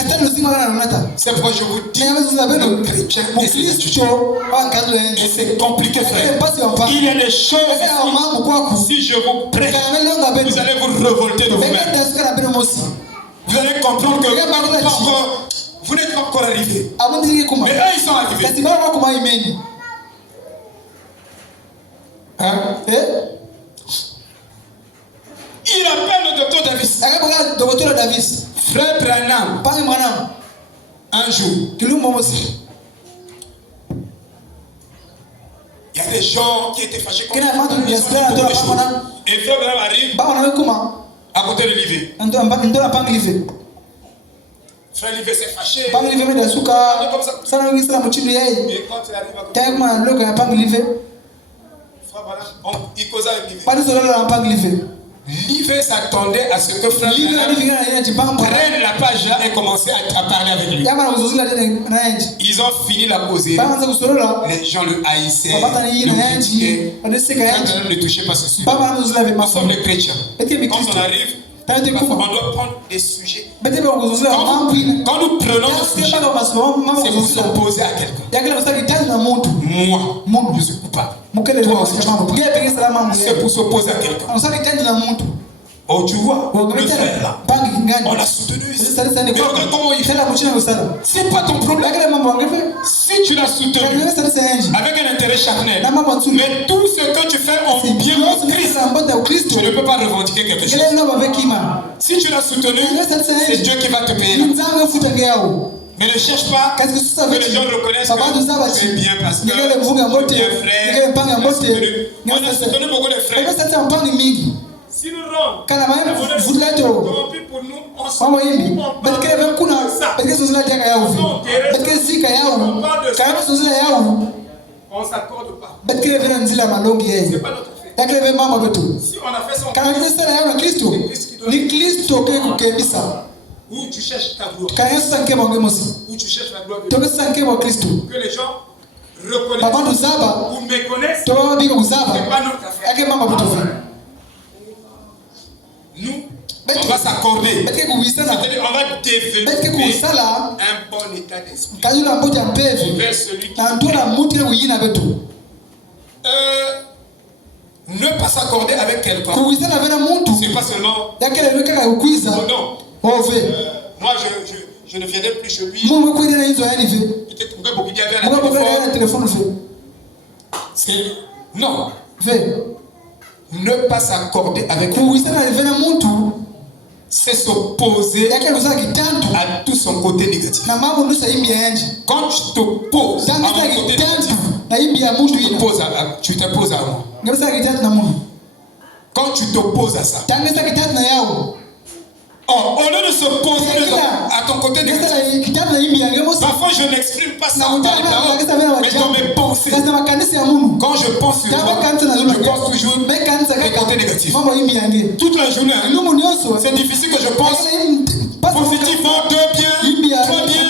C'est pourquoi je vous dis, le chrétien et ses institutions. Et c'est compliqué, frère. Il y a des choses ici, si je vous prêche, vous allez vous révolter de vous-même. Vous allez comprendre que vous n'êtes pas encore arrivé. Mais eux, ils sont arrivés. Hein? Il appelle le docteur Davis. Frère Branham. Un jour, il y a des gens qui étaient fâchés contre lui. Et frère Branham arrive à côté de Livé. Frère Livé s'est fâché. Et quand il arrive à côté, il causa avec Livé. Livé s'attendait à ce que frère prenne la page là et commencer à parler avec lui. Ils ont fini la causerie. Les gens le haïssaient, le critiquaient. Ne touchez pas ce sujet. Nous sommes les chrétiens. Quand on arrive, on doit prendre des sujets. Quand nous prenons des sujets, c'est pour s'opposer à quelqu'un. Moi, je suis coupable. C'est pour s'opposer à quelqu'un. Oh, tu vois, le frère là, on l'a soutenu ici. Mais regarde comment il fait. C'est pas ton problème. Si tu l'as soutenu avec un intérêt charnel, mais tout ce que tu fais en bien au Christ, tu ne peux pas revendiquer quelque chose. Si tu l'as soutenu, c'est Dieu qui va te payer. Mais ne cherche pas que les gens reconnaissent que tu es bien pasteur, tu es bien frère. On a soutenu beaucoup de frères. Si nous rendons corrompu pour nous, on se parle de ça. On ne s'accorde pas. C'est pas notre fait. Si on a fait son Christ qui doit où tu cherches ta gloire, où tu cherches la gloire de Dieu, que les gens reconnaissent ou méconnaissent, ce n'est pas notre affaire. Nous, on va s'accorder. C'est-à-dire, on va développer un bon état d'esprit vers celui qui ne pas s'accorder avec quelqu'un. C'est pas seulement. Non. Moi, je ne viendrai plus chez lui. Peut-être que beaucoup un téléphone. Non. Ne pas s'accorder avec lui, c'est s'opposer à tout son côté négatif. Quand tu t'opposes à mon côté négatif, tu t'opposes à moi. Quand tu t'opposes à ça, au lieu de s'opposer à ton côté négatif, parfois je n'exprime pas ça dans les paroles, mais dans mes pensées. Quand je pense sur toi, je pense toujours mes côtés négatifs. Toute la journée, c'est difficile que je pense positivement, deux bien, trois bien,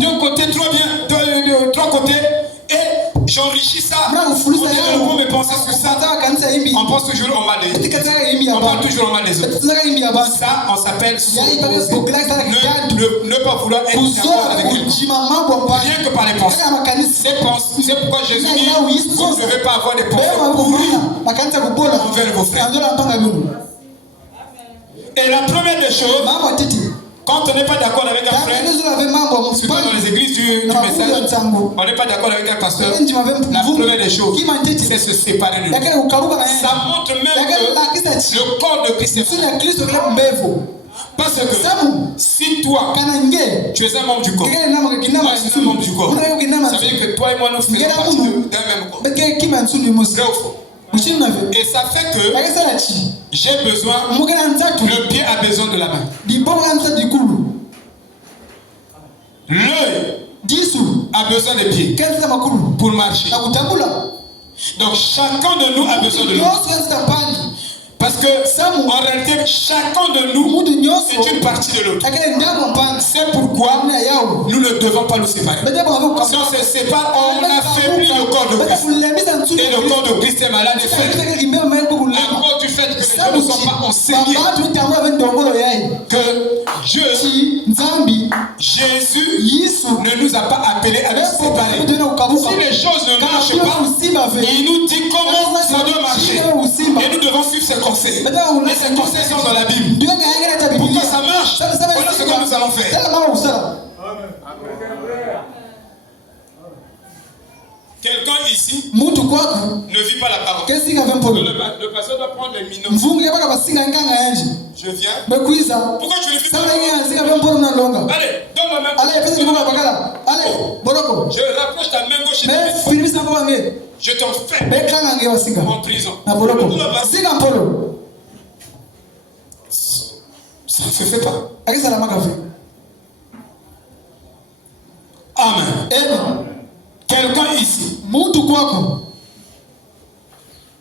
d'un côté, trois côtés. Et j'enrichis ça. On peut me penser sur ça. On pense toujours au mal des autres. On parle toujours au mal des autres. Ça, on s'appelle ne pas vouloir être d'accord avec quelqu'un. Rien que par les pensées. C'est pourquoi Jésus dit vous ne devez pas avoir des pensées pourries envers vos frères. Et la première des choses, quand on n'est pas d'accord avec un frère, surtout dans les églises du message, on n'est pas d'accord avec un pasteur, la première des choses, c'est se séparer de lui. Ça montre même que le corps de Christ est frère. Parce que si toi, tu es un membre du corps, moi je suis un membre du corps, ça veut dire que toi et moi nous faisons partie d'un même corps. Et ça fait que j'ai besoin, le pied a besoin de la main. L'œil a besoin des pieds pour marcher. Donc chacun de nous a besoin de l'autre. Parce que en réalité, chacun de nous est une partie de l'autre. C'est pourquoi nous ne devons pas nous séparer. Si on se sépare, on affaiblit le corps de Christ. Et le corps de Christ est malade et faible. À cause du fait que les deux ne sont pas enseignés. Que Dieu, Jésus, ne nous a pas appelés à nous séparer. Si les choses ne marchent pas, il nous dit comment ça doit marcher. Et nous devons suivre ses conseils. Et ces conseils sont dans la Bible. Pour que ça marche, voilà ce que nous allons faire. Quelqu'un ici ne vit pas la parole. Le pasteur doit prendre les minutes. Je viens. Pourquoi tu ne vis pas? Allez, donne-moi ma main. Je rapproche ta main gauche et ta main droite. Je t'enferme en prison. Ça ne se fait pas. Amen. Quelqu'un ici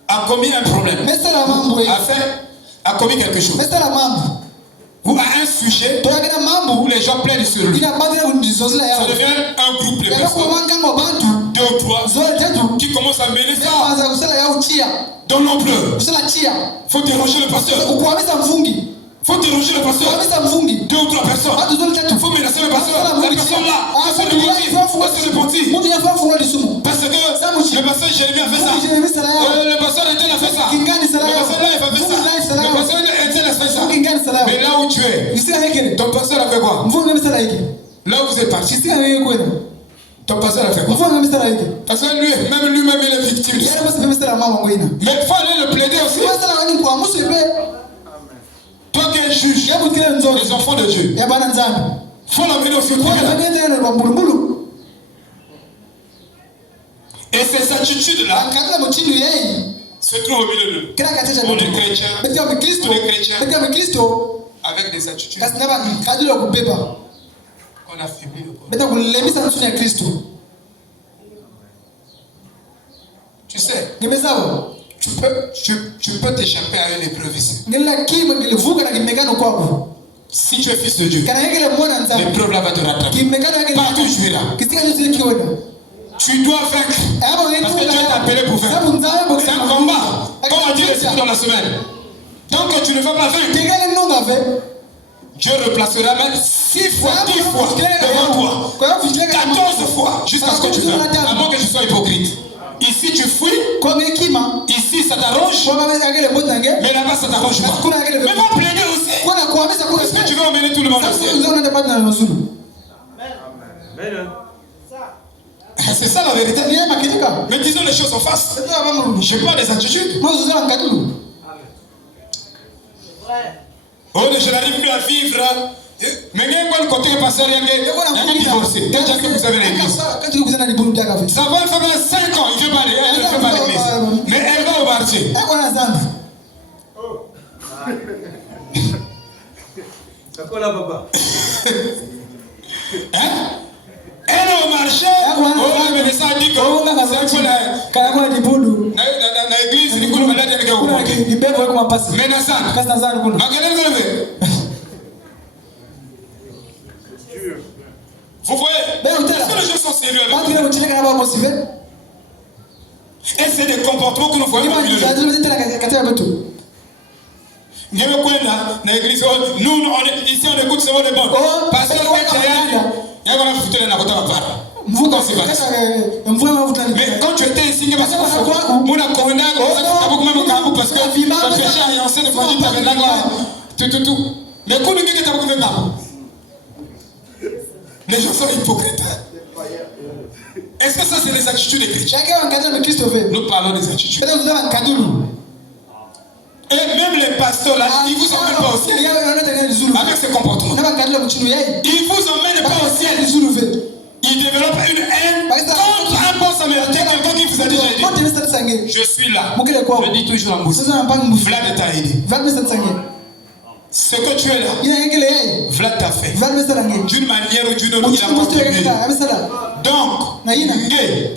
a commis un problème, a commis quelque chose, ou a un sujet où les gens plaignent sur lui. Ça devient un groupe de personnes, 2 ou 3, qui commencent à mener ça dans l'ampleur. Il faut déranger le pasteur. Faut déranger le pasteur. 2 ou 3 personnes. Il faut menacer le pasteur. La personne là. C'est le petit. Parce que le pasteur Jérémie a fait ça. Le pasteur Etienne a fait ça. Le pasteur là il a fait ça. Le pasteur Etienne a fait ça. Mais là où tu es, ton pasteur a fait quoi? Là où vous êtes parti, ton pasteur a fait quoi? Parce que lui-même il est victime de ça. Mais il faut aller le plaider aussi. Toi qui es juge, les enfants de Dieu, il faut l'amener au secours. Et ces attitudes-là se trouvent au milieu de nous. On est chrétiens, avec des attitudes. On affaiblit le corps. Tu sais, tu peux t'échapper à une épreuve ici. Si tu es fils de Dieu, l'épreuve là va te rattraper. Partout tu es là. Tu dois vaincre. Parce que Dieu t'a appelé pour vaincre. C'est un combat. Comme a dit le Seigneur dans la semaine. Tant que tu ne vas pas vaincre, Dieu replacera même 6 fois, 10 fois devant toi. 14 fois jusqu'à ce que tu vaincres. À moins que je sois hypocrite. Ici tu fuis, ici ça t'arrange, mais là-bas ça t'arrange pas. Mais va plaider aussi. Est-ce que tu veux emmener tout le monde au ciel? C'est ça la vérité. Mais disons les choses en face. Je parle des attitudes. Oh, je n'arrive plus à vivre. Mais il y a un côté pasteur, il y a un divorcé. Déjà que vous avez l'église. Ça va faire 5 ans, il ne fait pas l'église. Mais elle va au marché. C'est quoi là, papa? Elle est au marché. Mais ça dit que l'église, il vous voyez? Est-ce que les gens sont sérieux avec vous? Et c'est des comportements que nous voyons dans l'église. Nous, ici, on écoute seulement les bons. Parce que mais quand tu étais ici, parce que les gens sont hypocrites. Est-ce que ça c'est les attitudes des chrétiens? Nous parlons des attitudes. Et même les pasteurs là, ils vous emmènent pas au ciel avec ces comportements. Ils vous emmènent pas au ciel. Ils développent une haine contre un bon samaritain, quelqu'un qui vous a déjà aidé. Je suis là. Je dis toujours en bouche. Vlad t'a aidé. Ce que tu es là, Vlad t'a fait. D'une manière ou d'une autre, il a contribué. Donc,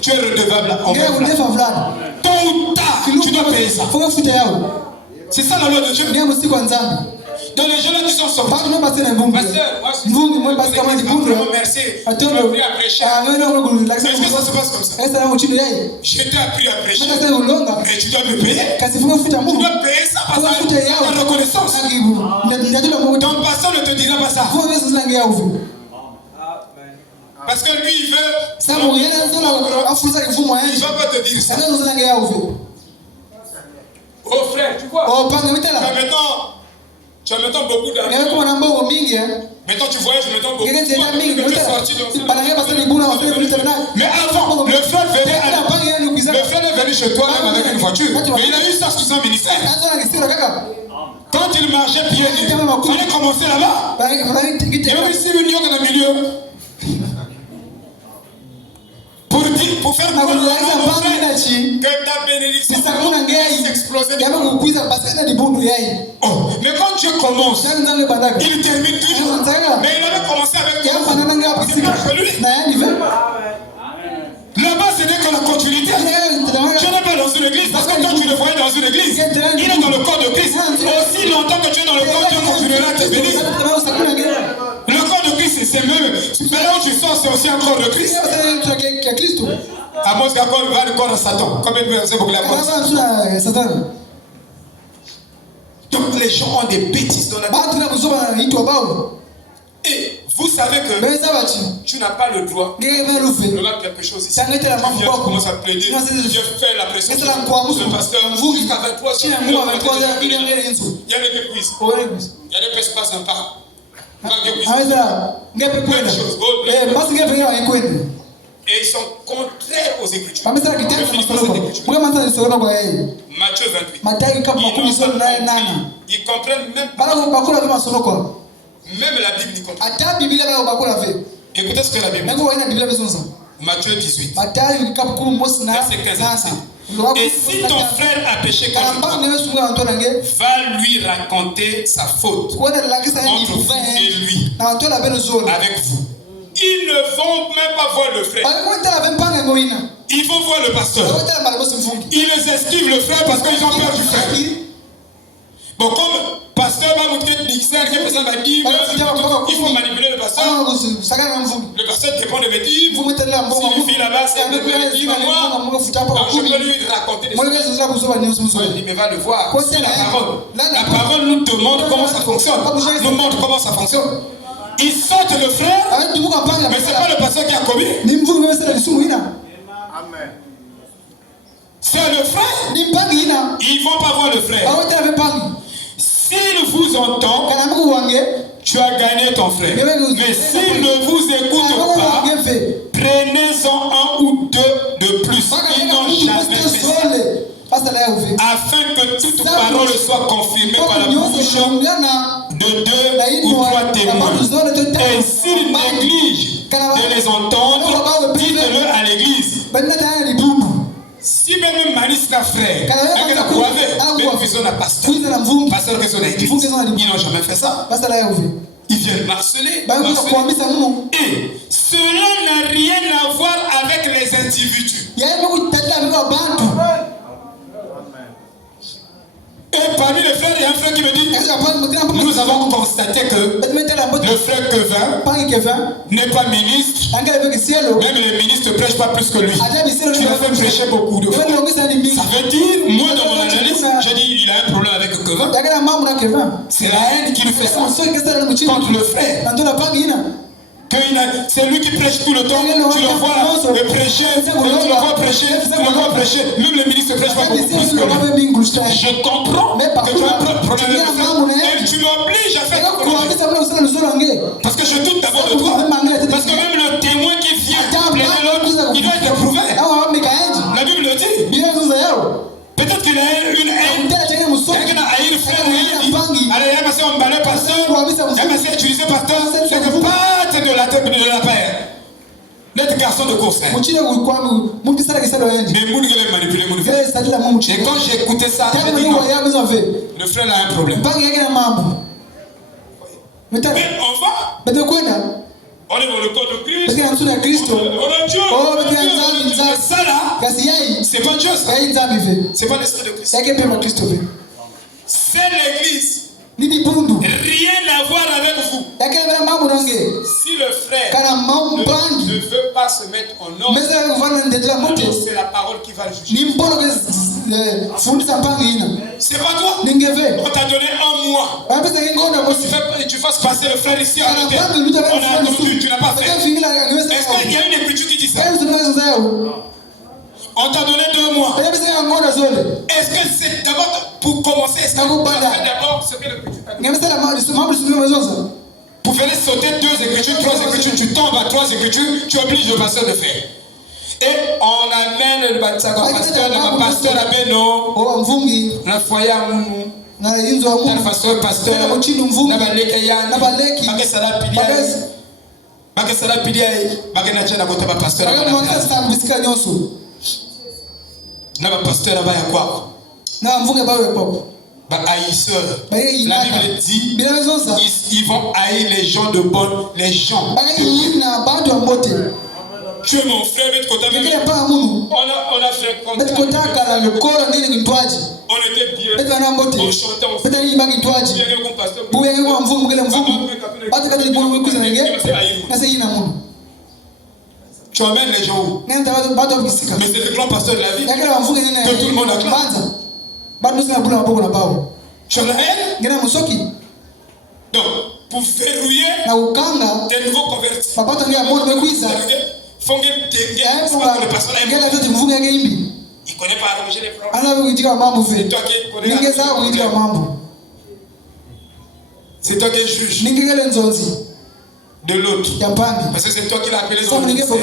tu es redevable envers Vlad. Tôt ou tard, tu dois payer ça. C'est ça la loi de Dieu. Dans les gens là qui sont sortis. Pasteur, moi je remercier. Tu m'as appris à prêcher. Est-ce que ça se passe comme ça? Je t'ai appris à prêcher. Mais tu dois me payer. Tu dois payer ça parce que c'est la reconnaissance. Ton pasteur ne te dira pas ça. Parce que lui il veut. Il ne va pas te dire ça. Oh frère, tu vois. Tu as maintenant beaucoup d'argent. Maintenant tu voyages, maintenant beaucoup. Mais avant, le frère est venu chez toi même avec une voiture. Mais il a eu ça sous un ministère. Quand il marchait pieds nus, il fallait commencer là-bas. Il y avait ici une union dans le milieu. Pour faire que ta bénédiction s'explose. Oh, mais quand Dieu commence, il termine toujours. Mais il avait commencé avec toi. C'est pas que lui. Là-bas, ce n'est que la continuité. Tu n'es pas dans une église, parce que quand tu le voyais dans une église, il est dans le corps de Christ. Aussi longtemps que tu es dans le corps, Dieu continuera à te bénir. Le corps de Christ, c'est même. Mais là où tu sors, c'est aussi un corps de Christ. À moins qu'accorde va le corps de Satan. Combien de versets pour la porte? Donc les gens ont des bêtises dans la vie. Et vous savez que tu n'as pas le droit de faire quelque chose ici. Tu commences à plaider. J'ai fait la pression sur le pasteur. Jusqu'à 23 il y a des quiz. Il y a des espaces sympas. Et ils sont contraires aux Écritures. Matthieu 28. Ils comprennent même pas. Même la Bible n'y comprend pas. Écoutez ce que la Bible dit. Matthieu 18. Verset 15. Et si ton frère a péché contre toi, va lui raconter sa faute entre vous et lui, avec vous. Ils ne vont même pas voir le frère. Ils vont voir le pasteur. Ils les esquivent le frère parce qu'ils ont peur du frère. Bon, comme pasteur va vous dire il faut manipuler le pasteur. Le pasteur dépend de me dire, si une fille là-bas, c'est un peu dit, moi, je peux lui raconter des choses. Mais va le voir. C'est la parole. La parole nous demande comment ça fonctionne. Nous montre comment ça fonctionne. Ils sortent le frère, mais ce n'est pas le pasteur qui a commis. Amen. C'est le frère. Ils ne vont pas voir le frère. S'il vous entend, tu as gagné ton frère. Mais s'il ne vous écoute pas, prenez-en un ou deux de plus. Ils n'ont jamais fait ça. Afin que toute parole soit confirmée par la bouche de 2 ou 3 témoins. Et s'ils négligent de les entendre, dites-le à l'église. Si même Manis n'a frère, pasteur que son église, ils n'ont jamais fait ça. Ils viennent harceler. Et cela n'a rien à voir avec les individus. Et parmi les frères, il y a un frère qui me dit, nous avons constaté que le frère Kevin n'est pas ministre. Même les ministres ne prêchent pas plus que lui. Tu l'as fait prêcher beaucoup de fois. Ça veut dire, moi dans mon analyse, j'ai dit il a un problème avec Kevin. C'est la haine qui lui fait ça contre le frère. C'est lui qui prêche tout le temps. Tu le vois prêcher, tu le vois prêcher. Même le ministre ne prêche pas beaucoup plus que lui. Je comprends que tu as un problème avec ça. Et tu l'obliges à faire parce que je doute d'abord de toi. Parce que même le témoin qui vient plaider l'autre, il doit être éprouvé. La Bible le dit. Peut-être qu'il a une haine. Quelqu'un a haï le frère. Allez, il a passé emballé pasteur. Il a passé utilisé pasteur. C'est que pas de la paix. L'être garçon de course. Mais Mouni veut manipuler mon frère. Et quand j'ai écouté ça, j'ai dit non. Le frère a un problème. Mais on va. On est dans le corps de Christ. On a Dieu. Ça là, c'est pas Dieu ça. C'est pas l'esprit de Christ. C'est l'église. Ni dipundu. Rien à voir avec vous. Yakebera mambo nange. Si le frère Kana mambo bangi. ne veut pas se mettre en ordre, Meza kuvana ndetela moto. c'est la parole qui va le juger. Ni mpono ke fundisa mpangi ina. C'est pas toi. Ningeve. On t'a donné un mois. Wapesa ngonda mosi. Tu fasses passer le frère ici à Kana l'hôtel. bangi luta On a attendu, tu n'as pas fait. Est-ce qu'il Est-ce qu'il y a une écriture qui dit ça? On t'a donné 2 mois. Est-ce que c'est d'abord pour commencer? Est-ce que tu as fait d'abord ce que l'écriture t'a dit? Pour venir sauter 2 écritures, 3 écritures, tu tombes à 3 écritures, tu obliges le pasteur de faire. Et on amène le pasteur à Beno, le foyer à Mounou, le pasteur, na pasteur abaya kwako na mvunge bawe kwako ba haïsseurs. La Bible dit ils vont haïr les gens de bonne, les gens. Tu es mon frère, mais on a fait comme ça. On était bien. On chantait, on faisait bien comme pasteur. Tu emmènes les gens où? Mais c'est le grand pasteur de la vie. Que tout le monde acclame. Tu as la haine? Donc, pour verrouiller des nouveaux convertis. Il connaît pas arranger les problèmes. C'est toi qui connais. C'est toi qui es juge de l'autre. Parce que c'est toi qui l'as appelé dans le ministère.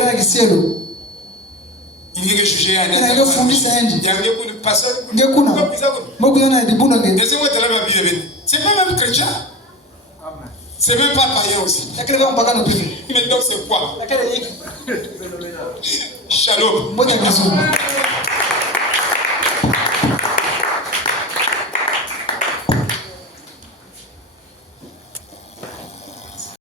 Il vient juger un être. C'est pas même chrétien. C'est même pas païen aussi. Mais donc c'est quoi? Shalom.